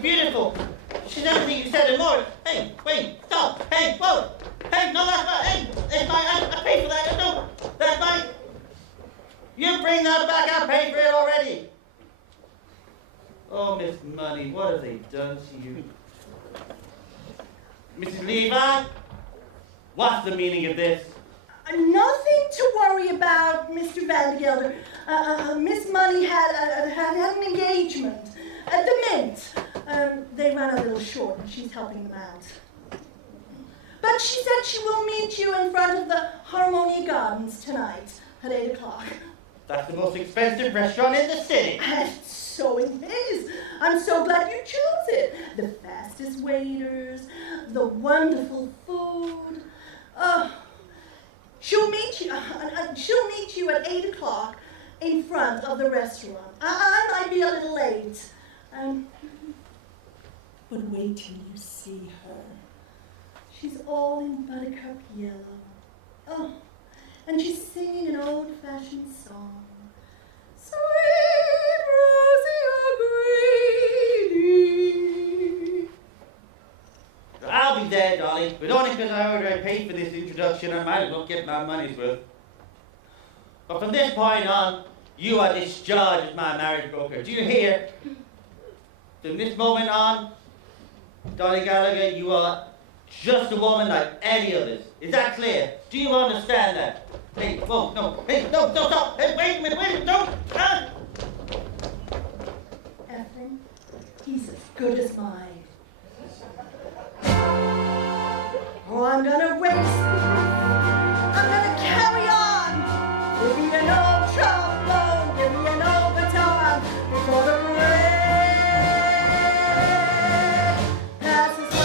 beautiful. She's everything you said and more. Hey, wait, stop. Hey, whoa. Hey, no, that's mine. Hey, it's mine. I paid for that. No, that's mine. You bring that back. I paid for it already. Oh, Miss Money, what have they done to you? Mrs. Levi, what's the meaning of this? Nothing to worry about, Mr. Vandergelder. Miss Money had an engagement at the Mint. They ran a little short and she's helping them out. But she said she will meet you in front of the Harmonia Gardens tonight at 8 o'clock. That's the most expensive restaurant in the city. And so it is. I'm so glad you chose it. The fastest waiters, the wonderful food. She'll meet you at 8 o'clock in front of the restaurant. I might be a little late. But wait till you see her. She's all in buttercup yellow. Oh, and she's singing an old-fashioned song. Sweet Rosie O'Grady. I'll be there, Dolly, but only because I already paid for this introduction. I might as well get my money's worth. But from this point on, you are discharged as my marriage broker. Do you hear? From this moment on, Dolly Gallagher, you are just a woman like any others. Is that clear? Do you understand that? Hey, whoa, no. Hey, no, stop. Hey, wait a minute, don't. Ephraim, he's as good as mine. Oh, I'm gonna race. I'm gonna carry on. Give me an old trombone, give me an old baton before the parade passes by.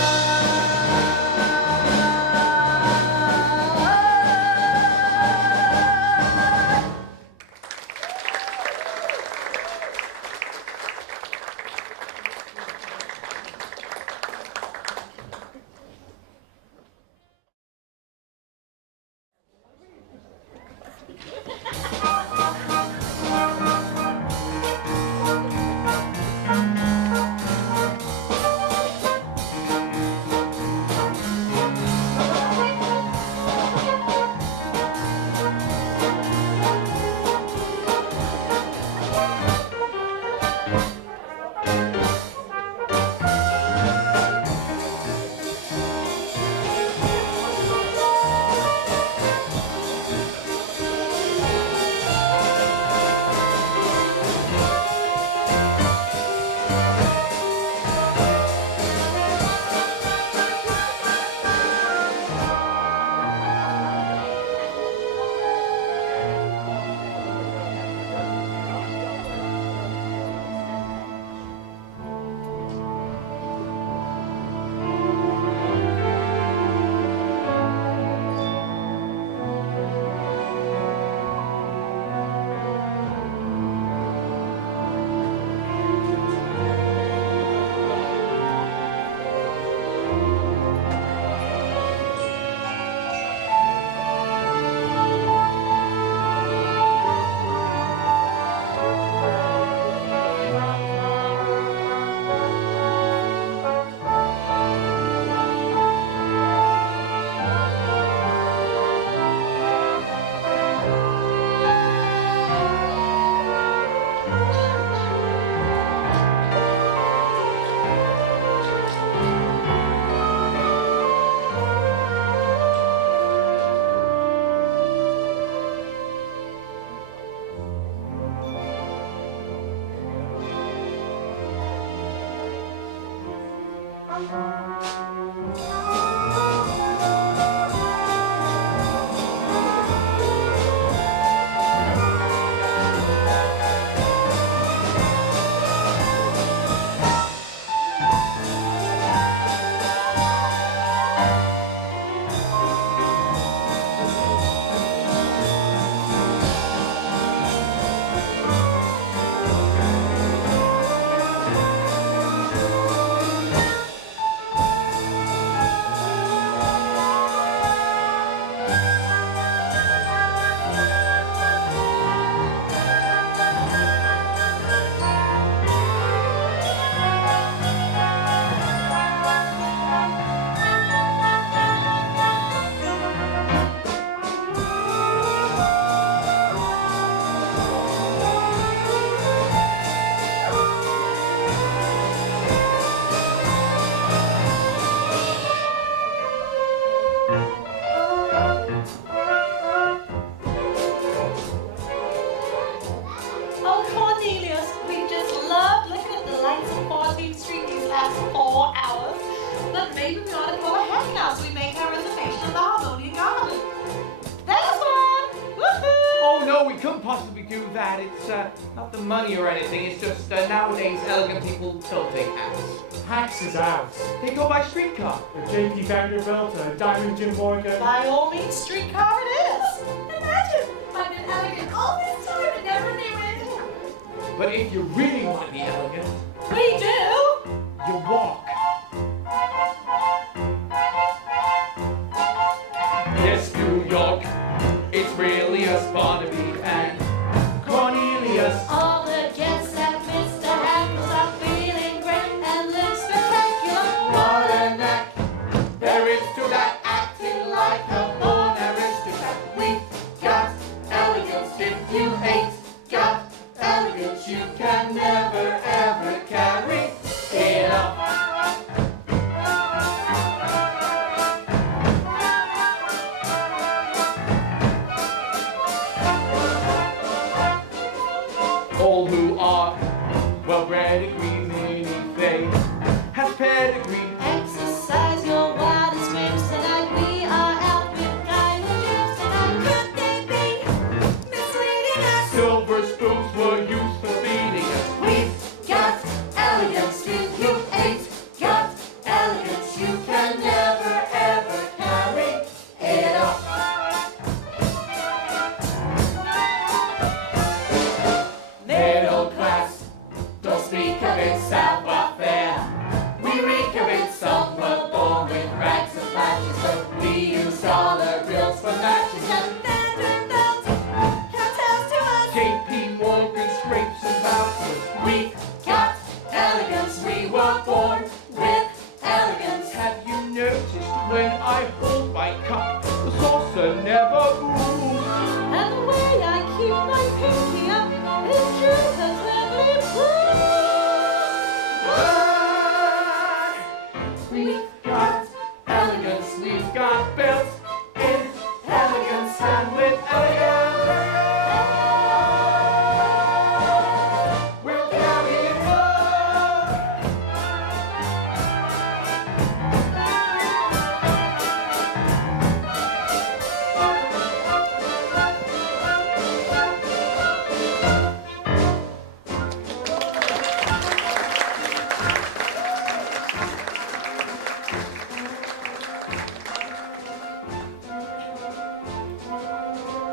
maybe we ought to go ahead now so we make our reservation at the Harmonium Garden. There's one! Woohoo! Oh no, we couldn't possibly do that. It's not the money or anything. It's just nowadays elegant people don't take hats. Hacks is out. They go by streetcar. A J.P. Vanderbilt, a Diamond Jim Morgan. By all means, streetcar it is. Imagine, I've been elegant all this time and never knew it. But if you really want to be elegant, We do. you walk. Yes, New York, it's really a Barnaby and Cornelius. All the guests at Mr. Hackles are feeling great and look spectacular. What a knack there is to that acting like a born aristocrat. We got elegance. If you ain't got elegance, you can never ever carry it up. All who are well-bred agree many they have pedigree. Exercise your wildest whims tonight. We are out with diamond gems tonight. Could they be misleading us? Silver spoons were used for feeding us. We've got elegance. If you ain't got elegance, you can never ever carry it up. Middle class, don't speak of it, savoir-faire. We reek of it, some were born with rags and patches, but we use dollar bills for matches. And Vanderbilt, hotels to us. J.P. Morgan scrapes and vouchers. We got elegance, we were born with elegance. Have you noticed when I hold my cup, the saucer never moves? And the way I keep my pinky up is just as cleverly proved. We've got elegance, we've got built in elegance and with elegance. We'll carry it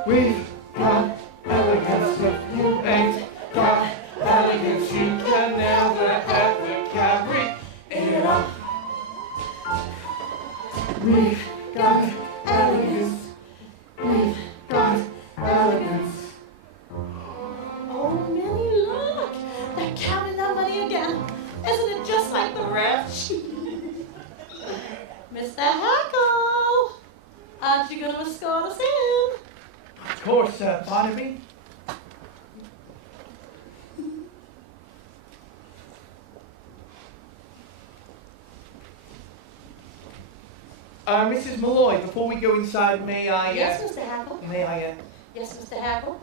We've got elegance, if you ain't got elegance, you can never ever carry it up. We've got elegance, we've got elegance. Oh, Minnie, look! They're counting that money again. Isn't it just like the rich? Mr. Hackle, aren't you going to escort us in? Of course, Barnaby. Mrs. Malloy, before we go inside, may I, Yes, Mr. Hackle. may I, Yes, Mr. Hackle.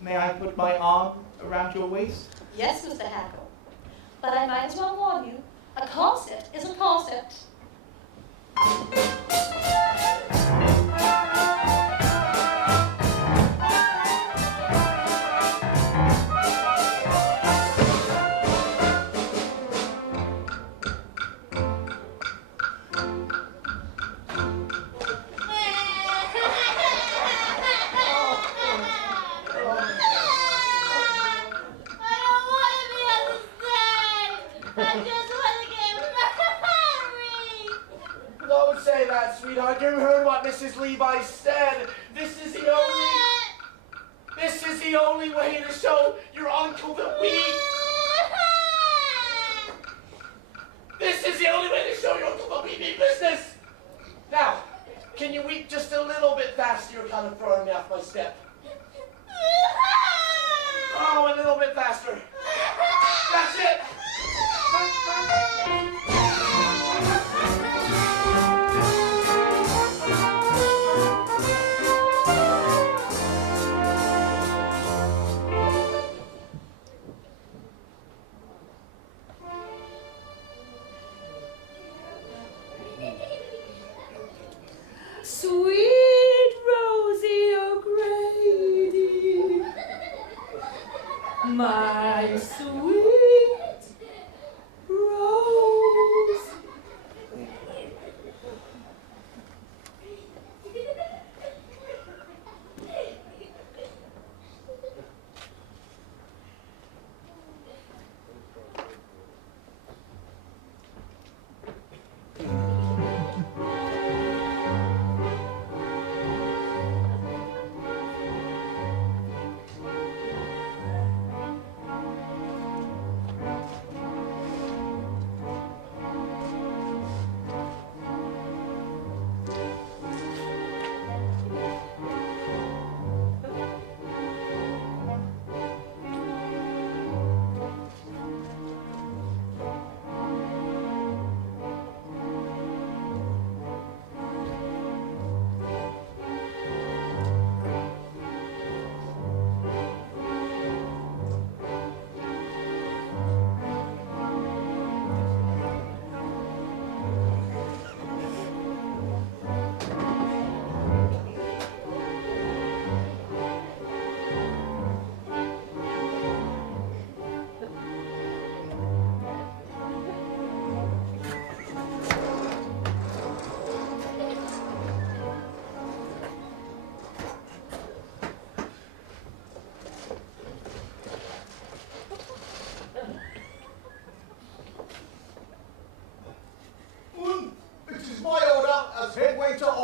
may I put my arm around your waist? Yes, Mr. Hackle. But I might as well warn you, a corset is a corset. Don't say that, sweetheart. You heard what Mrs. Levi said. This is the only way to show your uncle that we. This is the only way to show your uncle that we mean business. Now, can you weep just a little bit faster? You're kind of throwing me off my step. Oh, a little bit faster. That's it.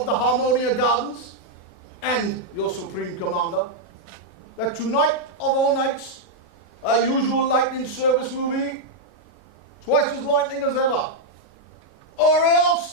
of the Harmonia Gardens and your Supreme Commander that tonight of all nights, our usual lightning service will be twice as lightning as ever. Or else...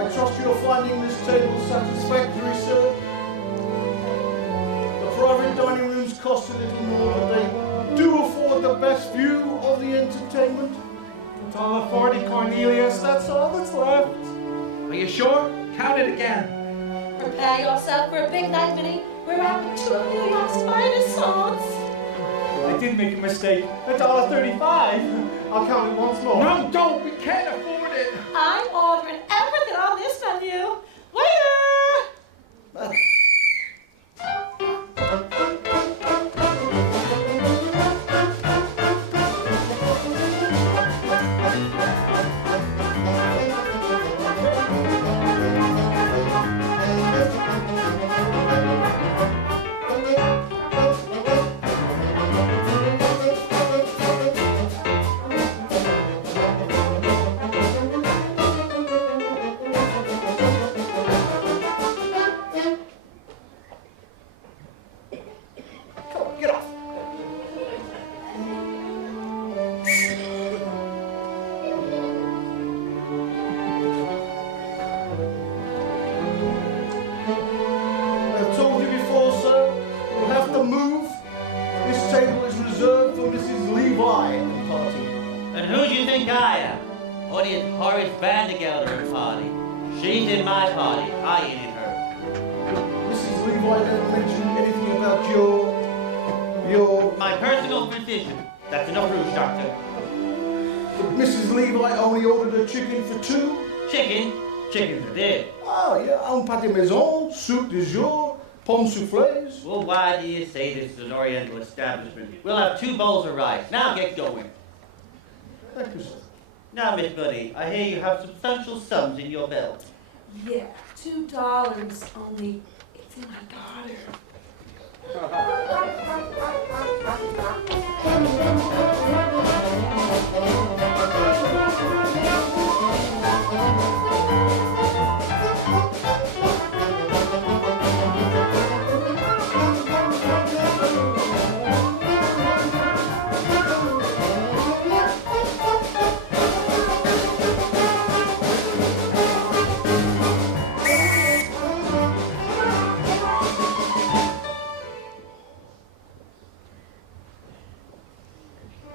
I trust you're finding this table satisfactory, sir. The private dining rooms cost a little more, but they do afford the best view of the entertainment. $1.40, Cornelius, that's all that's left. Are you sure? Count it again. Prepare yourself for a big night, Minnie. We're out with two of New York's finest songs. I did make a mistake. $1.35. I'll count it once more. No, don't. We can't afford it. I'm ordering everything on this menu. Waiter! I've told you before, sir, you'll have to move. This table is reserved for Mrs. Levi and party. And who do you think I am? Only a Horace Vandergelder party. She's in my party. I ain't in her. Mrs. Levi never mentioned anything about your... My personal physician. That's enough rouge, doctor. Mrs. Levi only ordered a chicken for two. Chicken? Chicken's are dead. Oh, yeah, un pâté maison, soup du jour, pommes soufflées. Well, why do you say this is an Oriental establishment? We'll have 2 bowls of rice. Now get going. Thank you, sir. Now, Miss Bunny, I hear you have substantial sums in your belt. Yeah, $2 only. It's my daughter.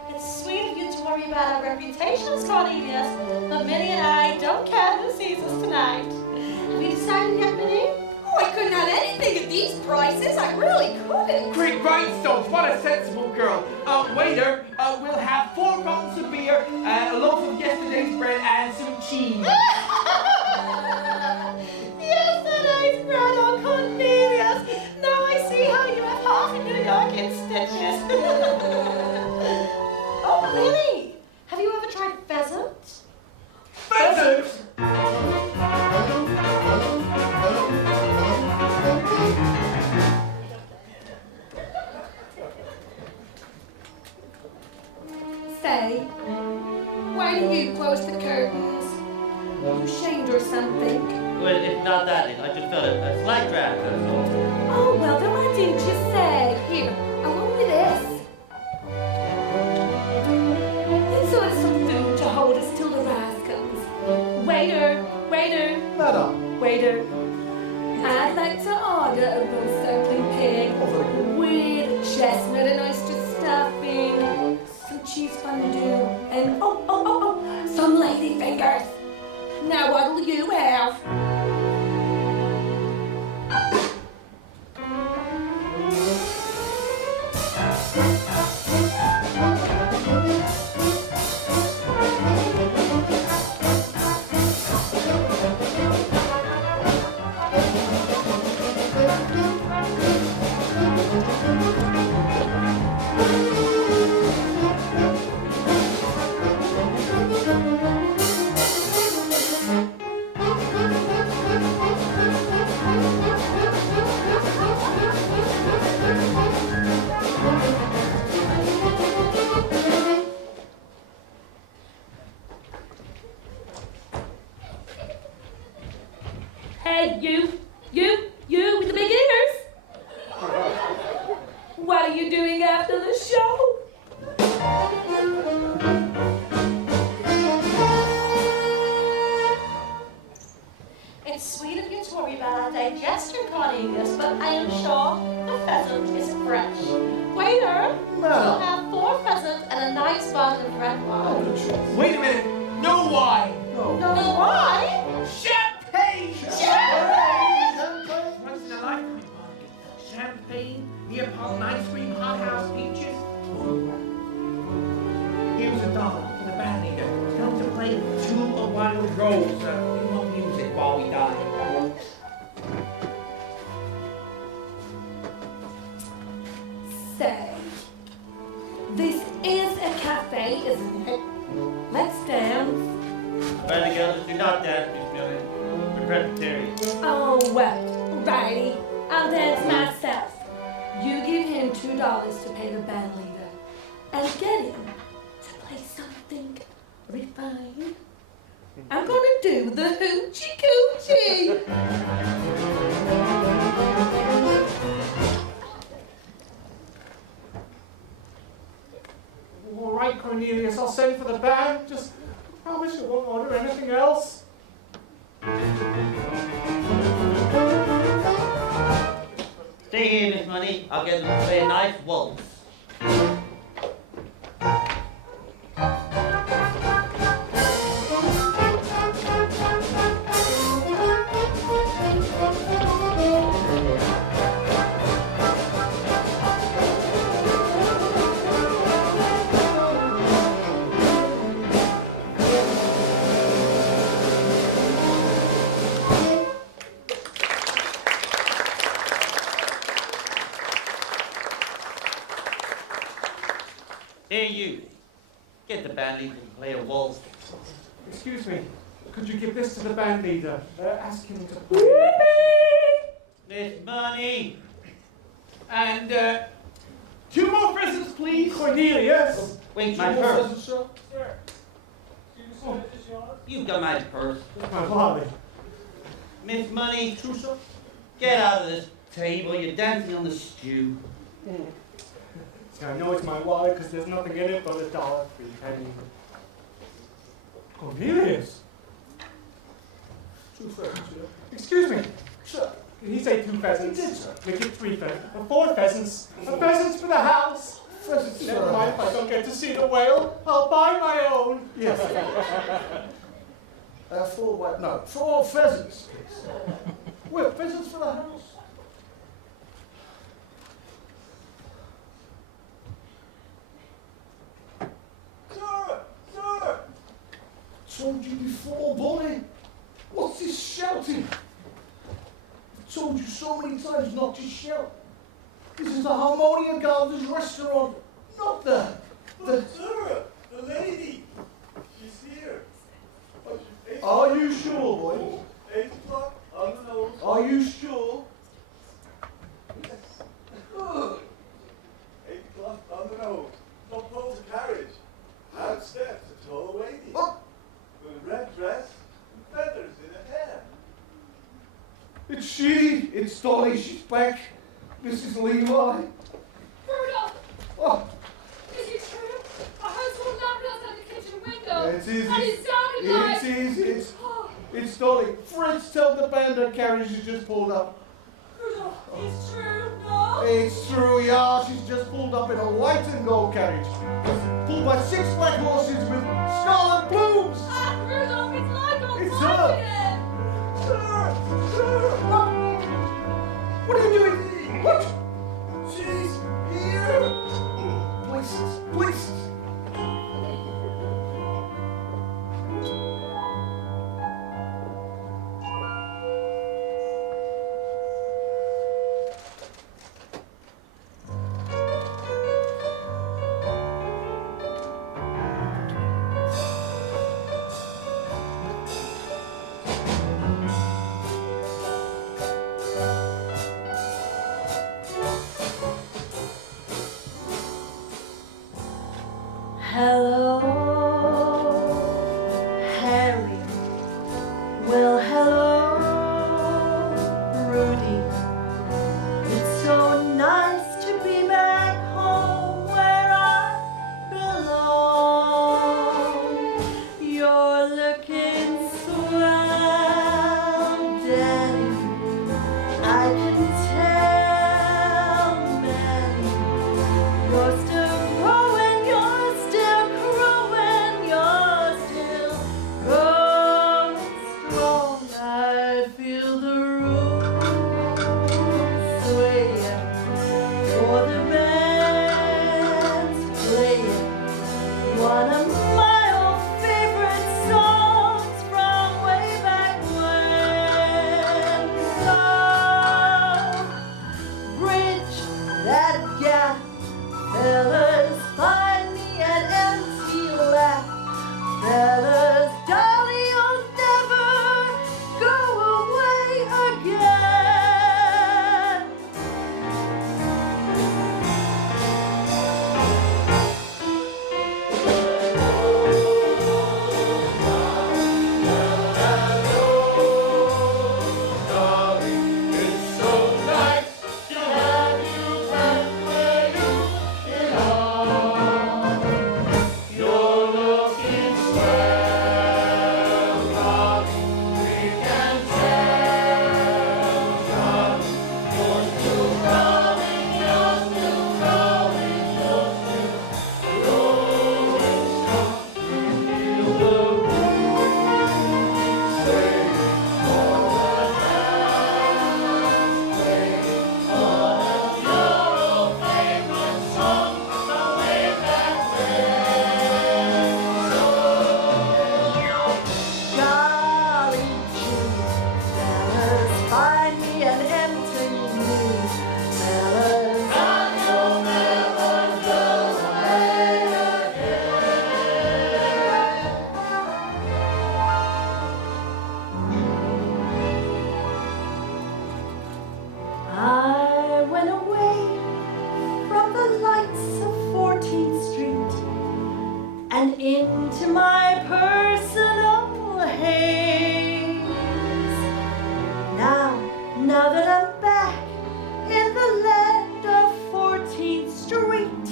It's sweet of you to worry about our reputations, Cornelius, but Minnie and I don't care who sees us tonight. Have you decided yet, Minnie? Oh, I couldn't have anything at these prices. I really couldn't. Great grindstones. What a sensible girl. Waiter, we'll have 4 bottles of beer, a loaf of yesterday's bread, and some cheese. Yesterday's bread, oh Cornelius. Now I see how you have half of New York in stitches. Oh, Minnie, have you ever tried pheasant? Pheasant? Say, why do you close the curtains? You ashamed or something? Well, it's not that. I just felt a slight draft, that's all. Oh, well, then why didn't you say? Here, along with this. And so it's some food to hold us till the rise comes. Waiter, waiter, Madam. waiter. I'd like to order a roast circling pig with chestnut and oyster stuffing, some cheese fondue, and some lady fingers. Now what'll you have? on the front lawn. Wait a minute. No wine. No. No wine? Champagne. Champagne. Once in a lifetime bargain. Champagne, Neapolitan ice cream, hothouse peaches. Here's $1 for the band leader. Tell him to play Two of Wild Rose. We want music while we die. Say, this is a cafe, isn't it? Let's dance. Friendly girls, do not dance, Miss Millie. We're Presbyterian. Oh, well, righty. I'll dance myself. You give him $2 to pay the band leader and get him to play something refined. I'm gonna do the hoochie coochie. All right, Cornelius, I'll send for the band. Just promise you won't order anything else. Stay here, Miss Money. I'll get them to play a nice waltz. Here you. Get the band leader to play a waltz. Excuse me, could you give this to the band leader? Ask him to play. Miss Money. And 2 more presents, please. Cornelius! Wait, my purse. Sir? You've got my purse. My wallet. Miss Money. Get out of this table. You're dancing on the stew. See, I know it's my wallet because there's nothing in it but $1 3 penny. Cornelius! 2 pheasants, sir. Excuse me. Sir. Did he say 2 pheasants? He did, sir. Make it 3 pheasants. 4 pheasants. A pheasants for the house. Pheasants, sir. Never mind if I don't get to see the whale. I'll buy my own. Yes. 4 pheasants. Well, pheasants for the house. Sir! Told you before, Dolly. What's this shouting? I've told you so many times not to shout. This is the Harmonia Gardens restaurant, not the... Sir, the lady. She's here. Are you sure, boy? 8 o'clock on the nose. Are you sure? Good. 8 o'clock on the nose. Compose a carriage. Out steps a tall lady. What? With a red dress and feathers in her hair. It's she. It's Dolly. She's back. Mrs. Levi. Rudolph, Oh, is it true? I heard someone knocking outside the kitchen window. it's easy. And it sounded like... It's easy. Oh, It's Dolly. Fritz, tell the band her carriage has just pulled up. Rudolph, it's true, no? It's true, yeah. She's just pulled up in a white and gold carriage. Pulled by 6 black horses with scarlet plumes. Ah, Rudolph, it's like I'm It's blind her. again. Sir! What are you doing? What? She's here. Places, places. and into my personal haze. Now that I'm back in the land of 14th Street,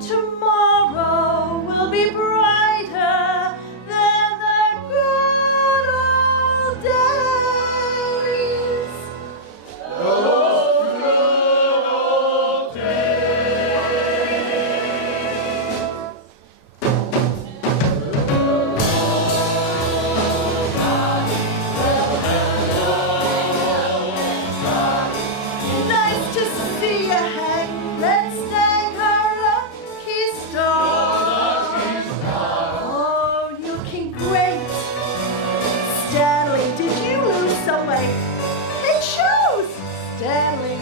tomorrow will be brighter than the good old days. Nice to see you, Hank. Let's thank our lucky star. Oh, looking great. Stanley, did you lose some weight? It shows. Stanley,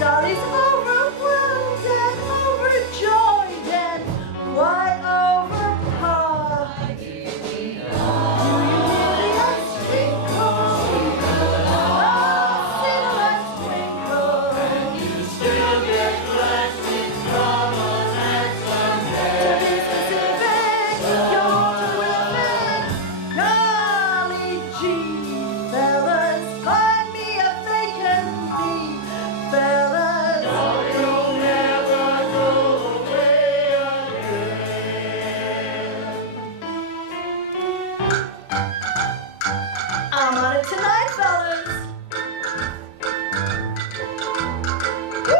Dolly's overwhelmed and overjoyed and quite overpowered. Do you really like twinkle? Oh, cigarette twinkle. To be specific, you're terrific. Golly gee, fellas, find me a vacancy, fellas. You'll never go away I'm on it tonight, fellas. Woo!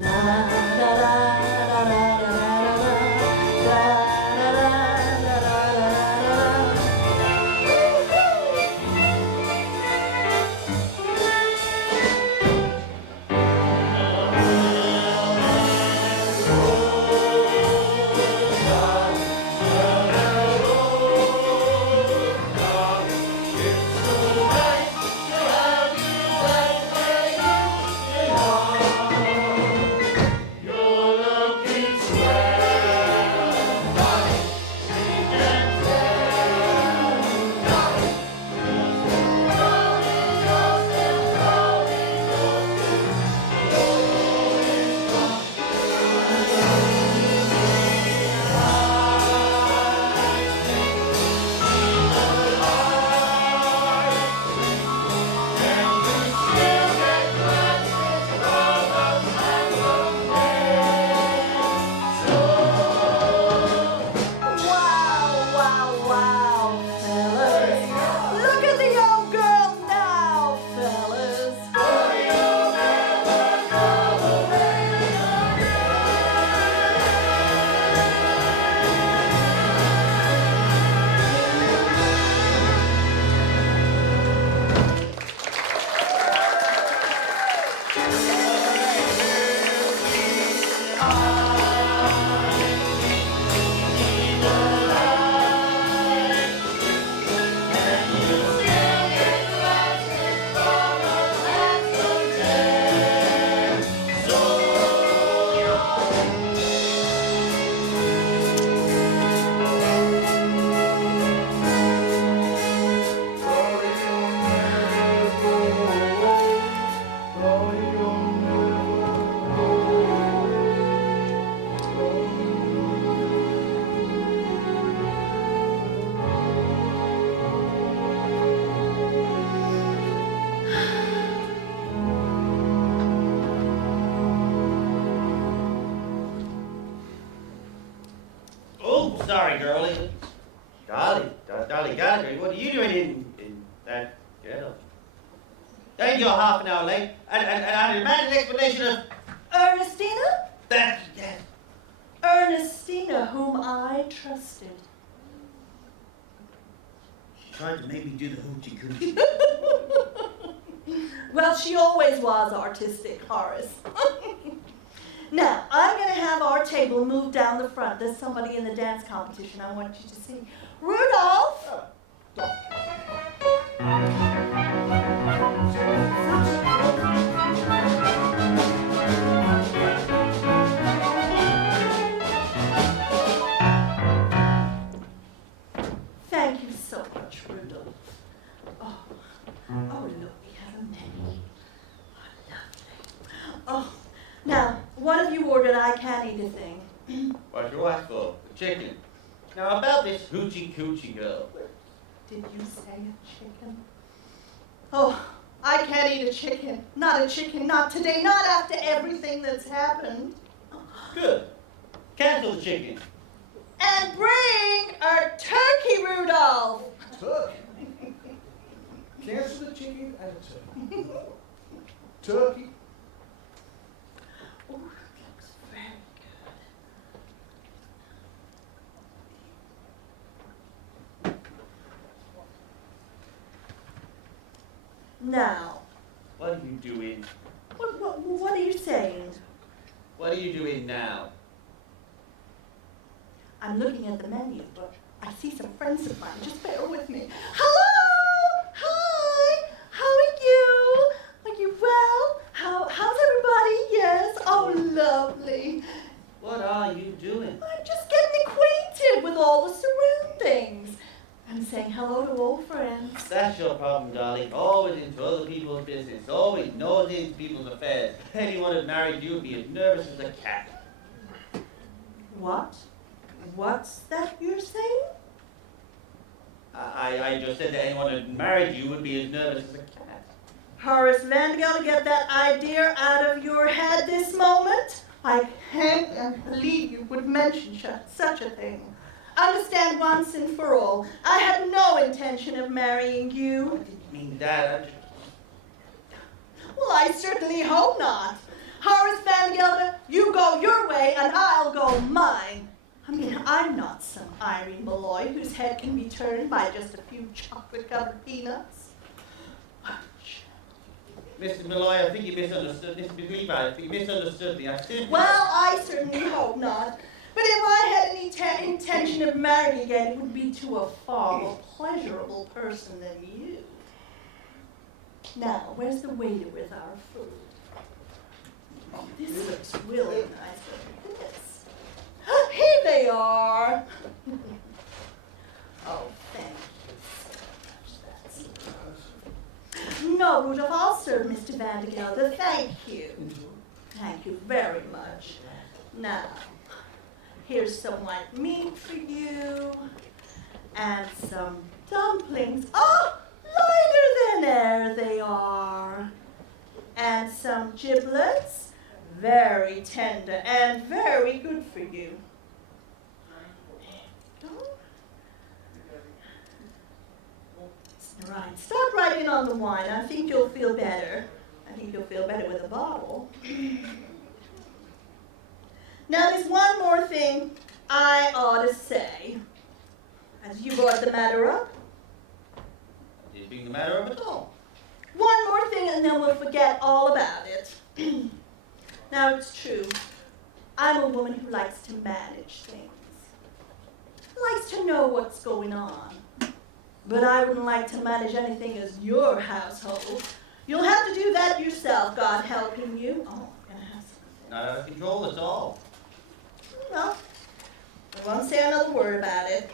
Da da da da da da da Wow, fellas. Look at the old girl now, fellas. Oh, sorry, girlie. Dolly Gallagher, what are you doing in that ghetto? Ain't you half an hour late? And I demand an explanation of Ernestina? that. Yes. Ernestina, whom I trusted. She tried to make me do the hoochie coochie. Well, she always was artistic, Horace. Now, I'm going to have our table moved down the front. There's somebody in the dance competition I want you to see. Rudolph! Thank you so much, Rudolph. Oh, look, we have a menu. Oh, lovely. Oh, now, what have you ordered? I can't eat a thing. What's your wife for? Chicken. Now about this hoochie coochie girl. Did you say a chicken? Oh, I can't eat a chicken. Not a chicken, not today, not after everything that's happened. Good. Cancel the chicken. And bring a turkey, Rudolph. Turkey. Cancel the chicken and a turkey. Turkey. Oh, that looks very good. Now, What are you doing? what are you saying? What are you doing now? I'm looking at the menu, but I see some friends of mine. Just bear with me. Hello! Hi! How are you? Are you well? How's everybody? Yes? Oh, lovely. What are you doing? I'm just getting acquainted with all the surroundings. I'm saying hello to old friends. That's your problem, Dolly. Always into other people's business. Always nosy into people's affairs. If anyone had married you would be as nervous as a cat. What? What's that you're saying? I just said that anyone who had married you would be as nervous as a cat. Horace Vanderbilt, get that idea out of your head this moment. I can't believe you would mention such a thing. Understand once and for all, I had no intention of marrying you. I didn't mean that. Well, I certainly hope not. Horace Van Gelder, you go your way and I'll go mine. I mean, I'm not some Irene Malloy whose head can be turned by just a few chocolate-covered peanuts. Mr. Malloy, I think you misunderstood. Mr. Levi, I think you misunderstood me. I didn't. Well, I certainly hope not. But if I had any intention of marrying again, it would be to a far more pleasurable person than you. Now, where's the waiter with our food? Oh, this looks really nice. Look at this. Here they are. Oh, thank you so much. No, Rudolph, I'll serve Mr. Vandergelder. Thank you. Thank you very much. Now, here's some white meat for you, and some dumplings. Oh, lighter than air they are. And some giblets, very tender and very good for you. Right, start right in on the wine. I think you'll feel better. I think you'll feel better with a bottle. Now, there's one more thing I ought to say. As you brought the matter up. I didn't bring the matter up at all. One more thing and then we'll forget all about it. Now, it's true. I'm a woman who likes to manage things. Likes to know what's going on. But I wouldn't like to manage anything as your household. You'll have to do that yourself, God helping you. Oh, I'm gonna have some. Not out of control at all. Well, I won't say another word about it.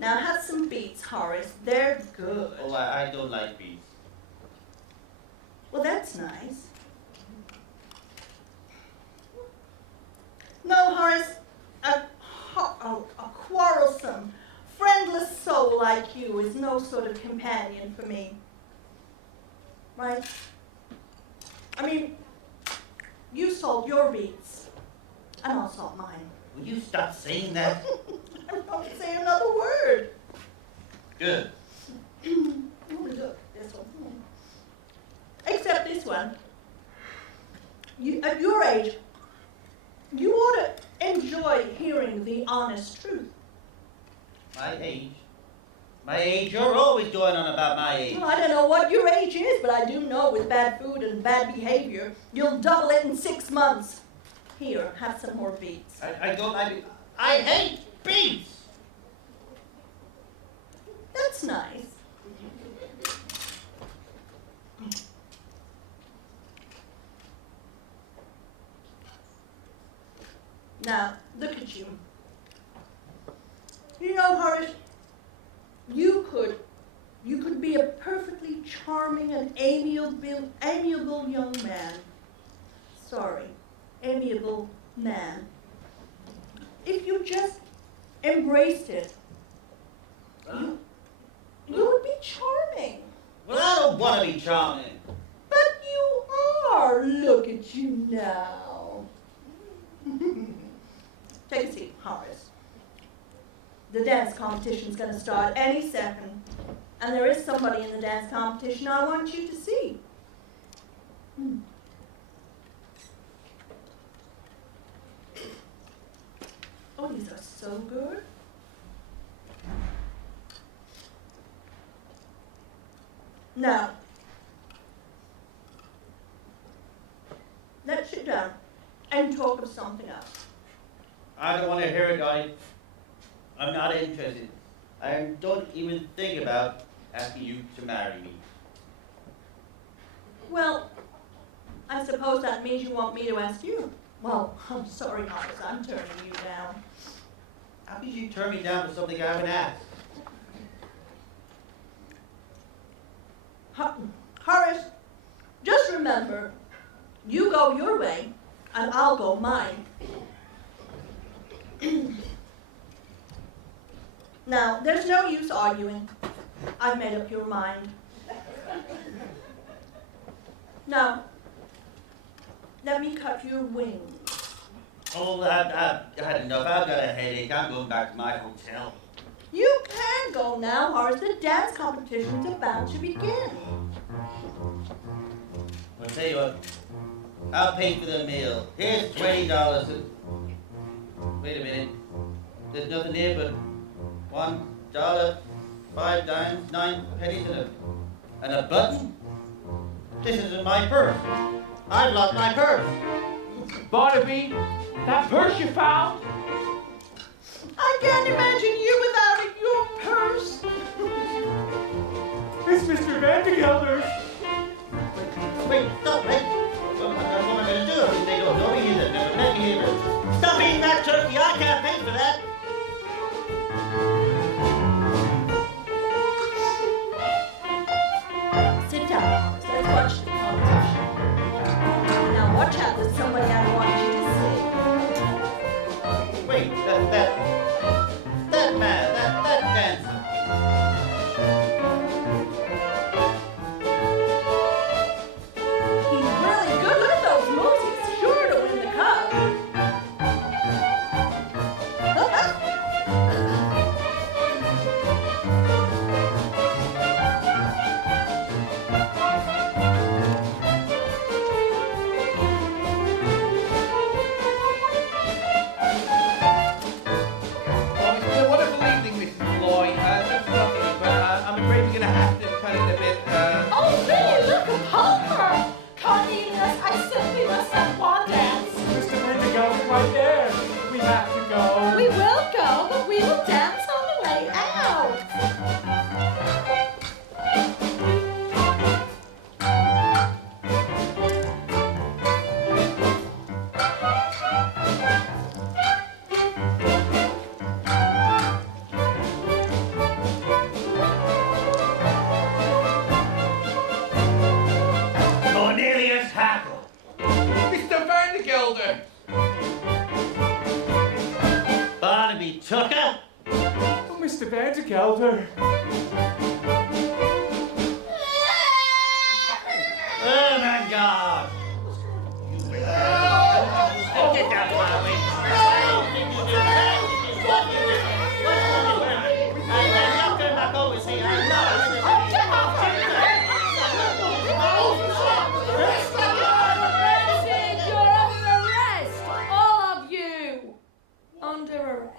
Now have some beets, Horace. They're good. Oh, I don't like beef. Well, that's nice. No, Horace, a quarrelsome, friendless soul like you is no sort of companion for me. Right? I mean, you salt your beets, and I'll salt mine. Will you stop saying that? I won't say another word. Good. Oh, look, this one. Except this one. You, at your age, you ought to enjoy hearing the honest truth. My age? My age? You're always going on about my age. Well, I don't know what your age is, but I do know with bad food and bad behavior, you'll double it in 6 months. Here, have some more beets. I don't like it. I hate beets! That's nice. Now, look at you. You know, Horace, you could be a perfectly charming and amiable young man. Sorry, amiable man. If you just embraced it, you would be charming. Well, I don't want to be charming. But you are. Look at you now. Take a seat, Horace. The dance competition's going to start any second. And there is somebody in the dance competition I want you to see. Oh, these are so good. Now, let's sit down and talk of something else. I don't want to hear it, Dolly. I'm not interested. I don't even think about asking you to marry me. Well, I suppose that means you want me to ask you. Well, I'm sorry, Horace, I'm turning you down. How could you turn me down for something I haven't asked? Horace, just remember, you go your way, and I'll go mine. Now, there's no use arguing. I've made up your mind. Now, let me cut your wings. Oh, I've had enough. I've got a headache. I'm going back to my hotel. You can go now, Horace. The dance competition's about to begin. I'll tell you what. I'll pay for the meal. Here's $20. Wait a minute. There's nothing here but $1, 5 dimes, 9 pennies, and a button. This isn't my purse. I've lost my purse. Barnaby, that purse you found? I can't imagine you without your purse. It's Mr. Vandergelder. Wait, stop, wait. What am I going to do? They don't know me either. Never met me either. Stop eating that turkey. I can't pay for that. Sit down, Horace. Let's watch the competition. Now watch out, there's somebody I want you to see. Wait, that man, that dancer. He's really good. Look at those moves. He's sure to win the cup. Well, it's been a wonderful evening, Mrs. Lloyd. That's lovely, but I'm afraid we're going to have to cut it a bit. Oh, really? Look upon her! Cornelius, I simply must have one dance. Mr. Vandergelder right there. We have to go. We will go, but we will dance on the way out. Cornelius Hackle. Mr. Vandergelder! Barnaby Tucker. Oh, Mr. Vandergelder. Oh my God. Get down from my way. I'm not going back over, see, I'm not. You're under arrest, all of you. Under arrest.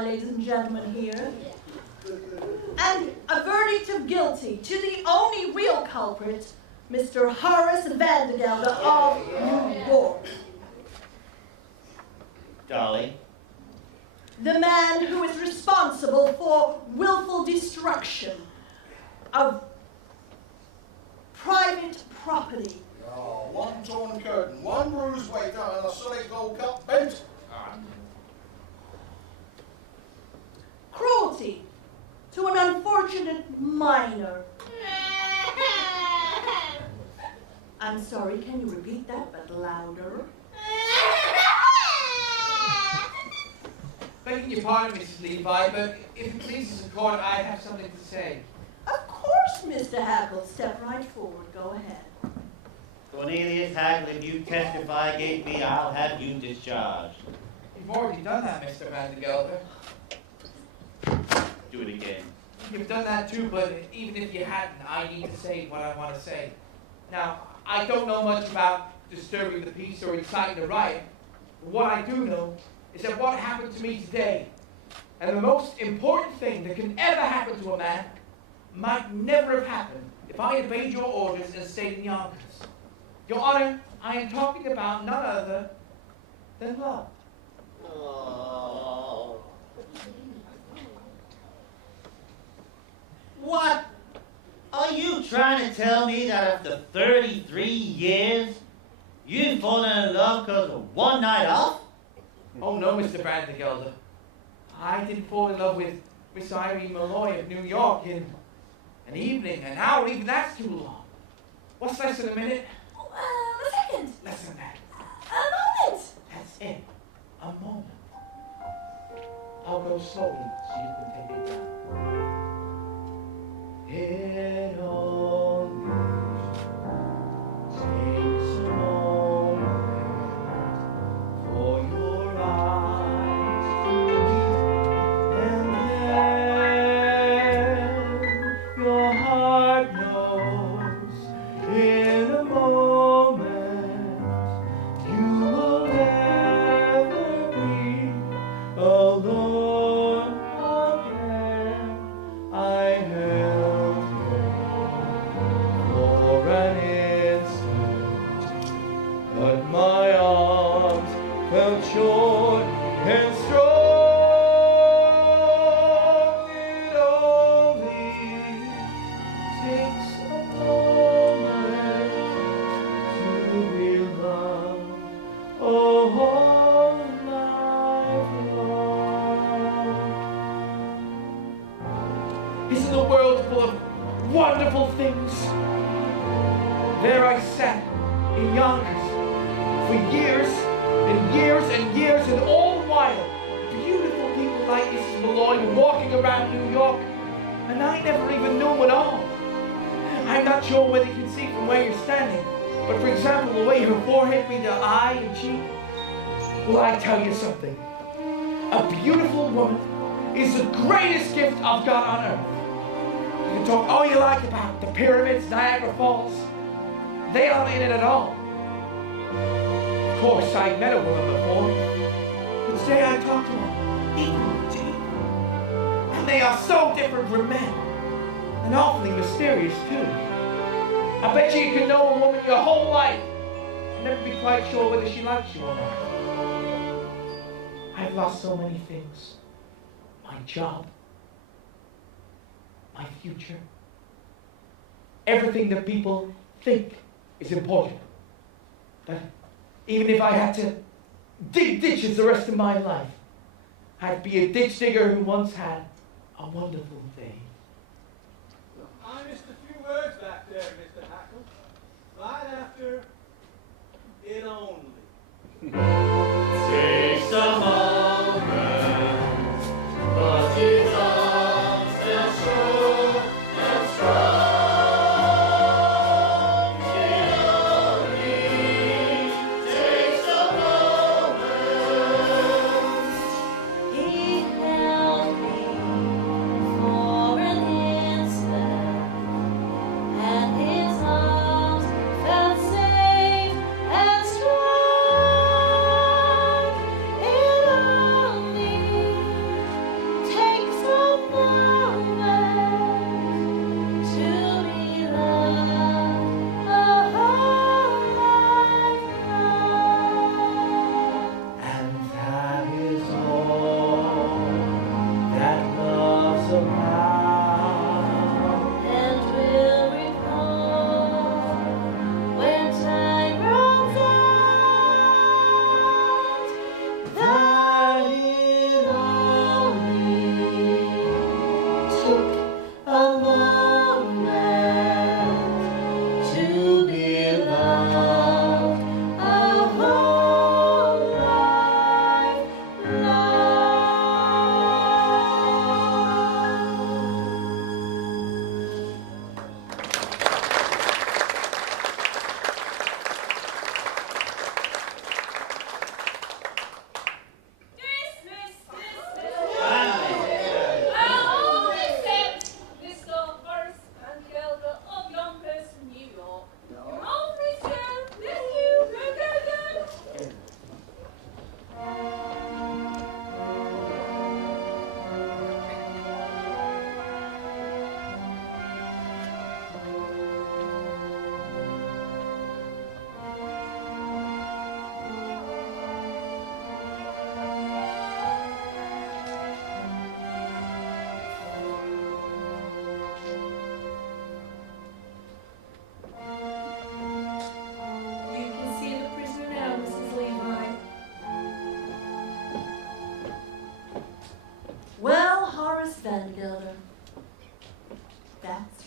my ladies and gentlemen here. And a verdict of guilty to the only real culprit, Mr. Horace Vandergelder of New York. Dolly. The man who is responsible for willful destruction of private property. Oh, one torn curtain, one bruised waiter, and a solid gold cup bent. Cruelty to an unfortunate minor. I'm sorry, can you repeat that, but louder? Begging your pardon, Mrs. Levi, but if it pleases the court, I have something to say. Of course, Mr. Hackle. Step right forward. Go ahead. Cornelius Hagel, if you testify against me, I'll have you discharged. You've already done that, Mr. Vandergelder. Do it again. You've done that too, but even if you hadn't, I need to say what I want to say. Now, I don't know much about disturbing the peace or inciting a riot, but what I do know is that what happened to me today, and the most important thing that can ever happen to a man, might never have happened if I obeyed your orders and stayed in Yonkers. Your Honor, I am talking about none other than love. Oh. What? Are you trying to tell me that after 33 years, you've fallen in love because of one night off? Oh no, Mr. Vandergelder. I didn't fall in love with Miss Irene Malloy of New York in an evening, an hour, even that's too long. What's less than a minute? A second. Less than that. A moment. That's it. A moment. I'll go slowly so you can take it down. It only takes a moment for your eyes to meet, and then your heart knows in a moment you will never be alone again. I held you for an instant, but my arms felt short and strong. It only takes a moment to be loved, oh, all night long. Isn't the world full of wonderful things? There I sat in Yonkers for years and years and years, and all the while, beautiful people like Mrs. Malloy were walking around New York, and I never even knew them at all. I'm not sure whether you can see from where you're standing, but for example, the way her forehead meets her eye and cheek. Well, I tell you something. A beautiful woman is the greatest gift of God on earth. You can talk all you like about the pyramids, Niagara Falls. They aren't in it at all. Of course, I'd met a woman before, but today I talked to them equal to equal. And they are so different from men, and awfully mysterious too. I bet you can know a woman your whole life and never be quite sure whether she likes you or not. I've lost so many things. My job, my future, everything that people think is important. But even if I had to dig ditches the rest of my life, I'd be a ditch digger who once had a wonderful day. I missed a few words back there, Mr. Hackle. Right after it only. Takes a moment, but his arms feel sure and strong. It only takes a moment. He held me for an instant, and his arms felt safe and strong.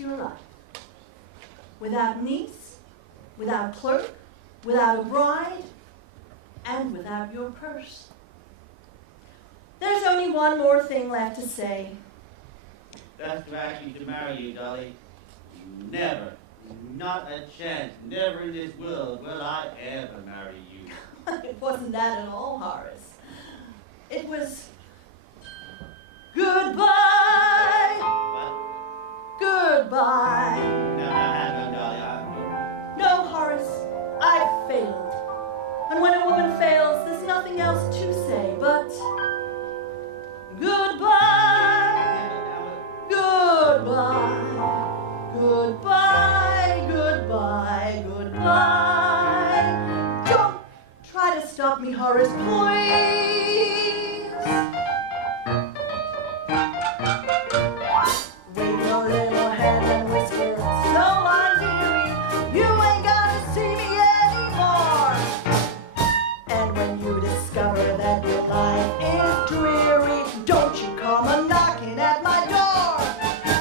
your life. Without niece, without clerk, without a bride, and without your purse. There's only one more thing left to say. That's to ask you to marry you, Dolly. Never, not a chance, never in this world will I ever marry you. It wasn't that at all, Horace. It was goodbye, What? goodbye. Now, hang on, Dolly. No, Horace, I've failed. And when a woman fails, there's nothing else to say but goodbye, goodbye, goodbye, goodbye, goodbye. Don't try to stop me, Horace, please. Wave your little hand and whisper, so long, dearie, you ain't gonna see me anymore. And when you discover that your life is dreary, don't you come a-knocking at my door.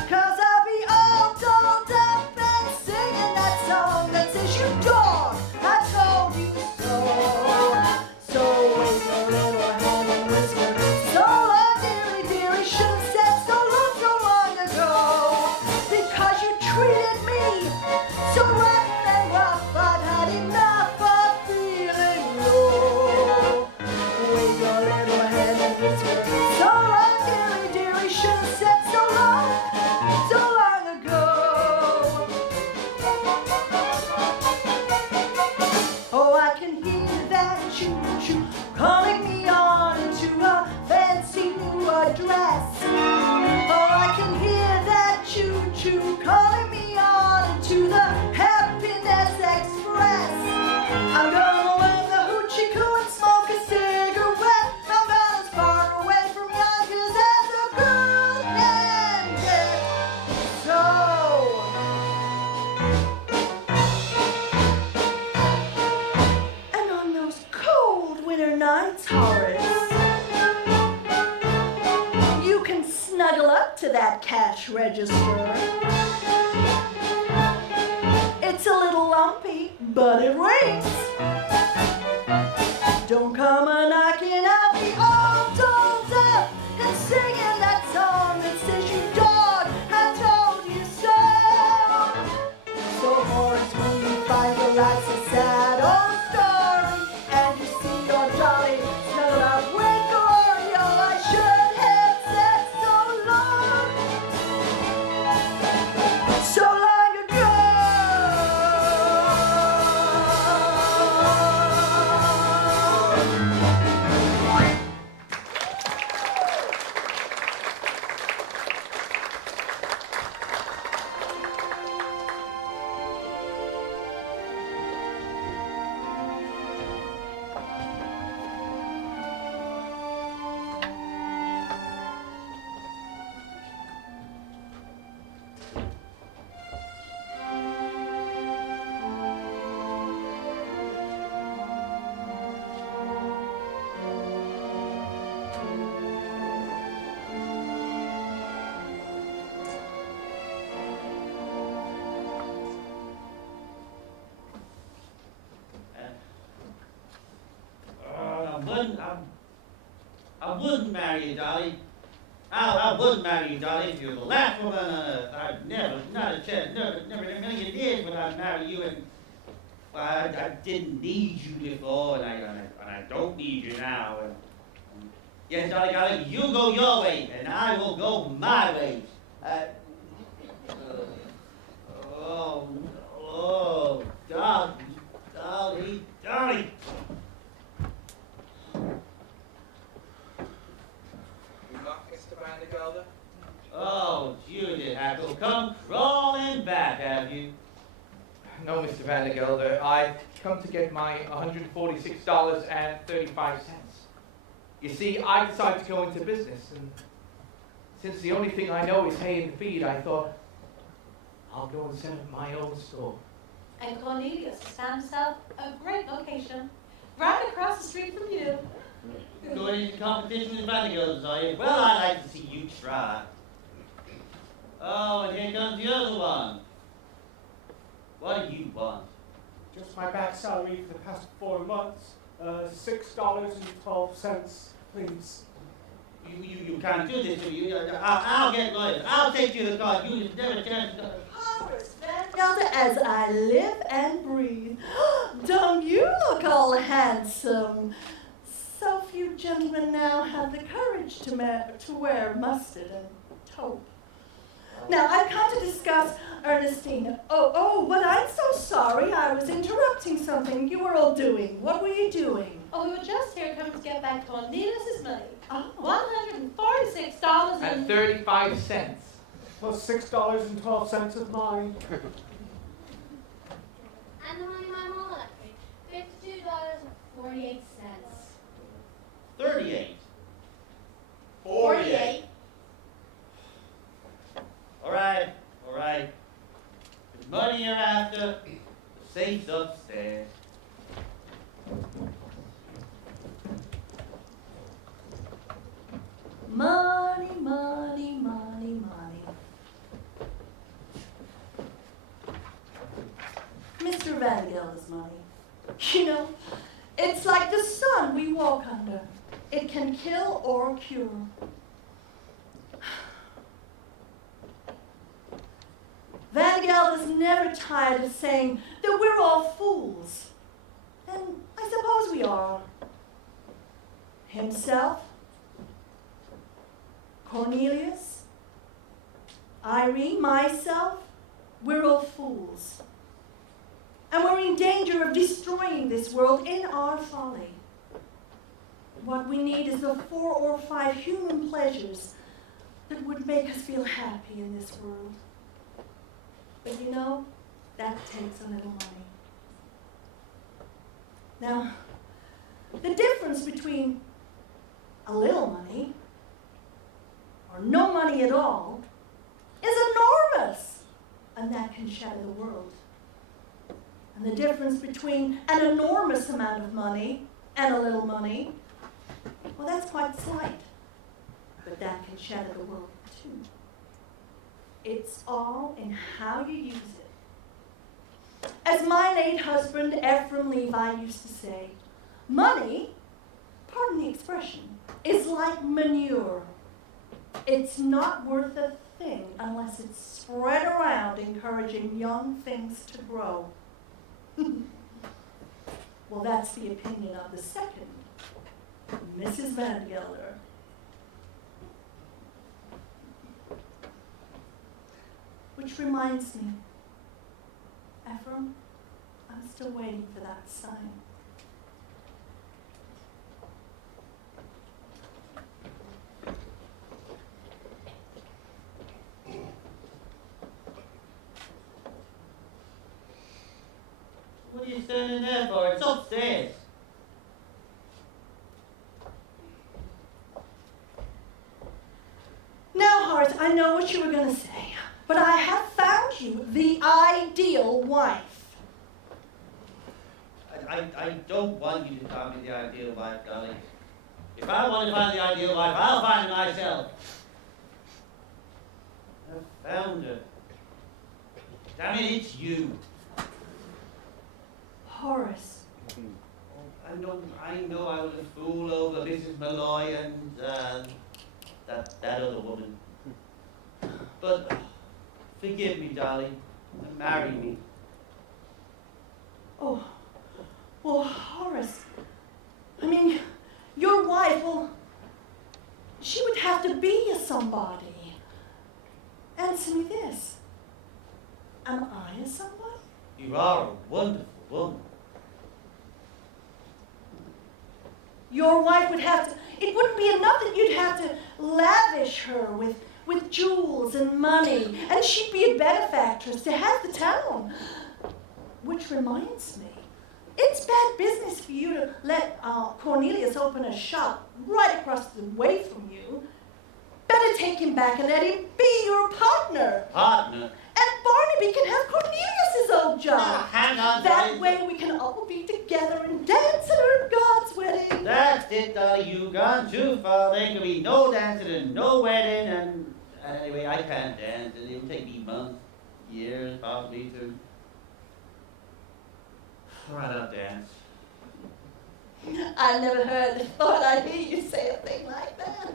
'Cause I'll be all dolled up and singing that song that says you dog, I told you so. So wave your little hand and whisper, so long, dearie, dearie, should have said so long ago. Because you treated me so rough and rough, I've had enough of feeling low. Wave your little hand and whisper, so long, dearie, dearie, should have said so long ago. Oh, I can hear that choo-choo calling me on into a fancy new address. Oh, I can hear that choo-choo calling me on into the Happiness Express. I'm gonna learn the hoochie coo and smoke a cigarette. I'm gone as far away from Yonkers as a girl can get. So, and on those cold winter nights, Horace, you can snuggle up to that cash register. It's a little lumpy, but it rings. Don't come a-knocking, I'll be all dolled up and singing that song that says you dog, I told you so. So Horace, when you find your life's a sad old story, and you see your Dolly snuggled up with glory, oh, I should have said so long ago. I wouldn't marry you, Dolly. I wouldn't marry you, Dolly, if you were the last woman on earth. I'd never, not a chance, never in a million years would I marry you. And well, I didn't need you before, and I don't need you now. And yes, Dolly, you go your way, and I will go my way. Dolly. Mr. Vandergelder? Oh, Judith Hackle, come crawling back, have you? No, Mr. Vandergelder, I've come to get my $146.35. You see, I decided to go into business, and since the only thing I know is hay and feed, I thought I'll go and set up my own store. And Cornelius has found himself a great location right across the street from you. Going into competition with Vandergelder's, are you? Well, I'd like to see you try. Oh, and here comes the other one. What do you want? Just my back salary for the past 4 months. $6.12, please. You can't do this to me. I'll get lawyers. I'll take you to court. You never chance to... Horace Van Gelder, as I live and breathe. Don't you look all handsome? So few gentlemen now have the courage to wear mustard and taupe. Now, I've come to discuss Ernestine. Oh, but I'm so sorry. I was interrupting something you were all doing. What were you doing? Oh, we were just here coming to get back Cornelius's money. Oh. $146.35. Plus $6.12 of mine. And the money my mom left me, $52.48. 38. 48. All right. The money you're after, the safe's upstairs. Money, money, money, money. Mr. Van Gelder's money. You know, it's like the sun we walk under. It can kill or cure. Van Gelder's never tired of saying that we're all fools. And I suppose we are. Himself, Cornelius, Irene, myself, we're all fools. And we're in danger of destroying this world in our folly. What we need is the 4 or 5 human pleasures that would make us feel happy in this world. But you know, that takes a little money. Now, the difference between a little money or no money at all is enormous, and that can shatter the world. And the difference between an enormous amount of money and a little money, well, that's quite slight, but that can shatter the world too. It's all in how you use it. As my late husband, Ephraim Levi, used to say, money, pardon the expression, is like manure. It's not worth a thing unless it's spread around encouraging young things to grow. Well, that's the opinion of the second, Mrs. Van Gelder. Which reminds me, Ephraim, I'm still waiting for that sign. What are you standing there for? It's upstairs. Now, Horace, I know what you were going to say, but I have found you the ideal wife. I don't want you to find me the ideal wife, Dolly. If I want to find the ideal wife, I'll find it myself. I found her. Damn it, it's you. Horace. I know I was a fool over Mrs. Malloy and that other woman. But forgive me, Dolly, and marry me. Oh, well, Horace, I mean, your wife, well, she would have to be a somebody. Answer me this. Am I a somebody? You are a wonderful woman. Your wife would have to, it wouldn't be enough that you'd have to lavish her with jewels and money, and she'd be a benefactress to half the town. Which reminds me, it's bad business for you to let Cornelius open a shop right across the way from you. Better take him back and let him be your partner. Partner? And Barnaby can have Cornelius's old job. Now, hang on, that Dolly. way we can all be together and dance at our God's wedding. That's it, Dolly. You've gone too far. There can be no dancing and no wedding and Anyway, I can't dance, and it'll take me months, years, possibly to. All right, I'll dance. I never thought I'd hear you say a thing like that.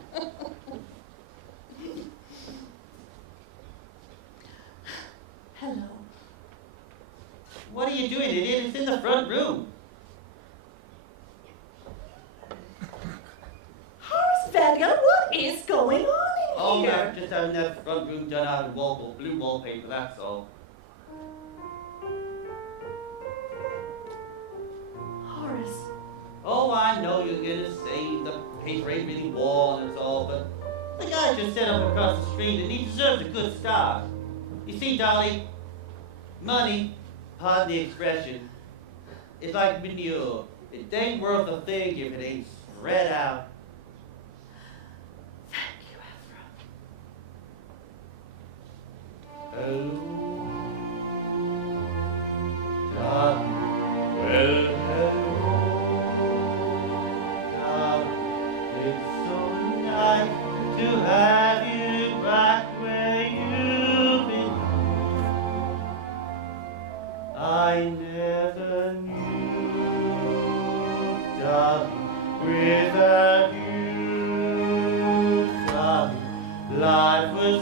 Hello. What are you doing, idiot? It's in the front room. Horace Vanguard, what is going on in Oh, here? I'm just having that front room done out of blue wallpaper, that's all. Horace. Oh, I know you're gonna say the paper ain't really wall and it's all, but the guy just set up across the street and he deserves a good start. You see, Dolly, money, pardon the expression, is like manure. It ain't worth a thing if it ain't spread out. Thank you, Ephraim. Oh, darling, well, hello, darling, it's so nice to have you back where you've been. I never knew, darling, without you, darling, life was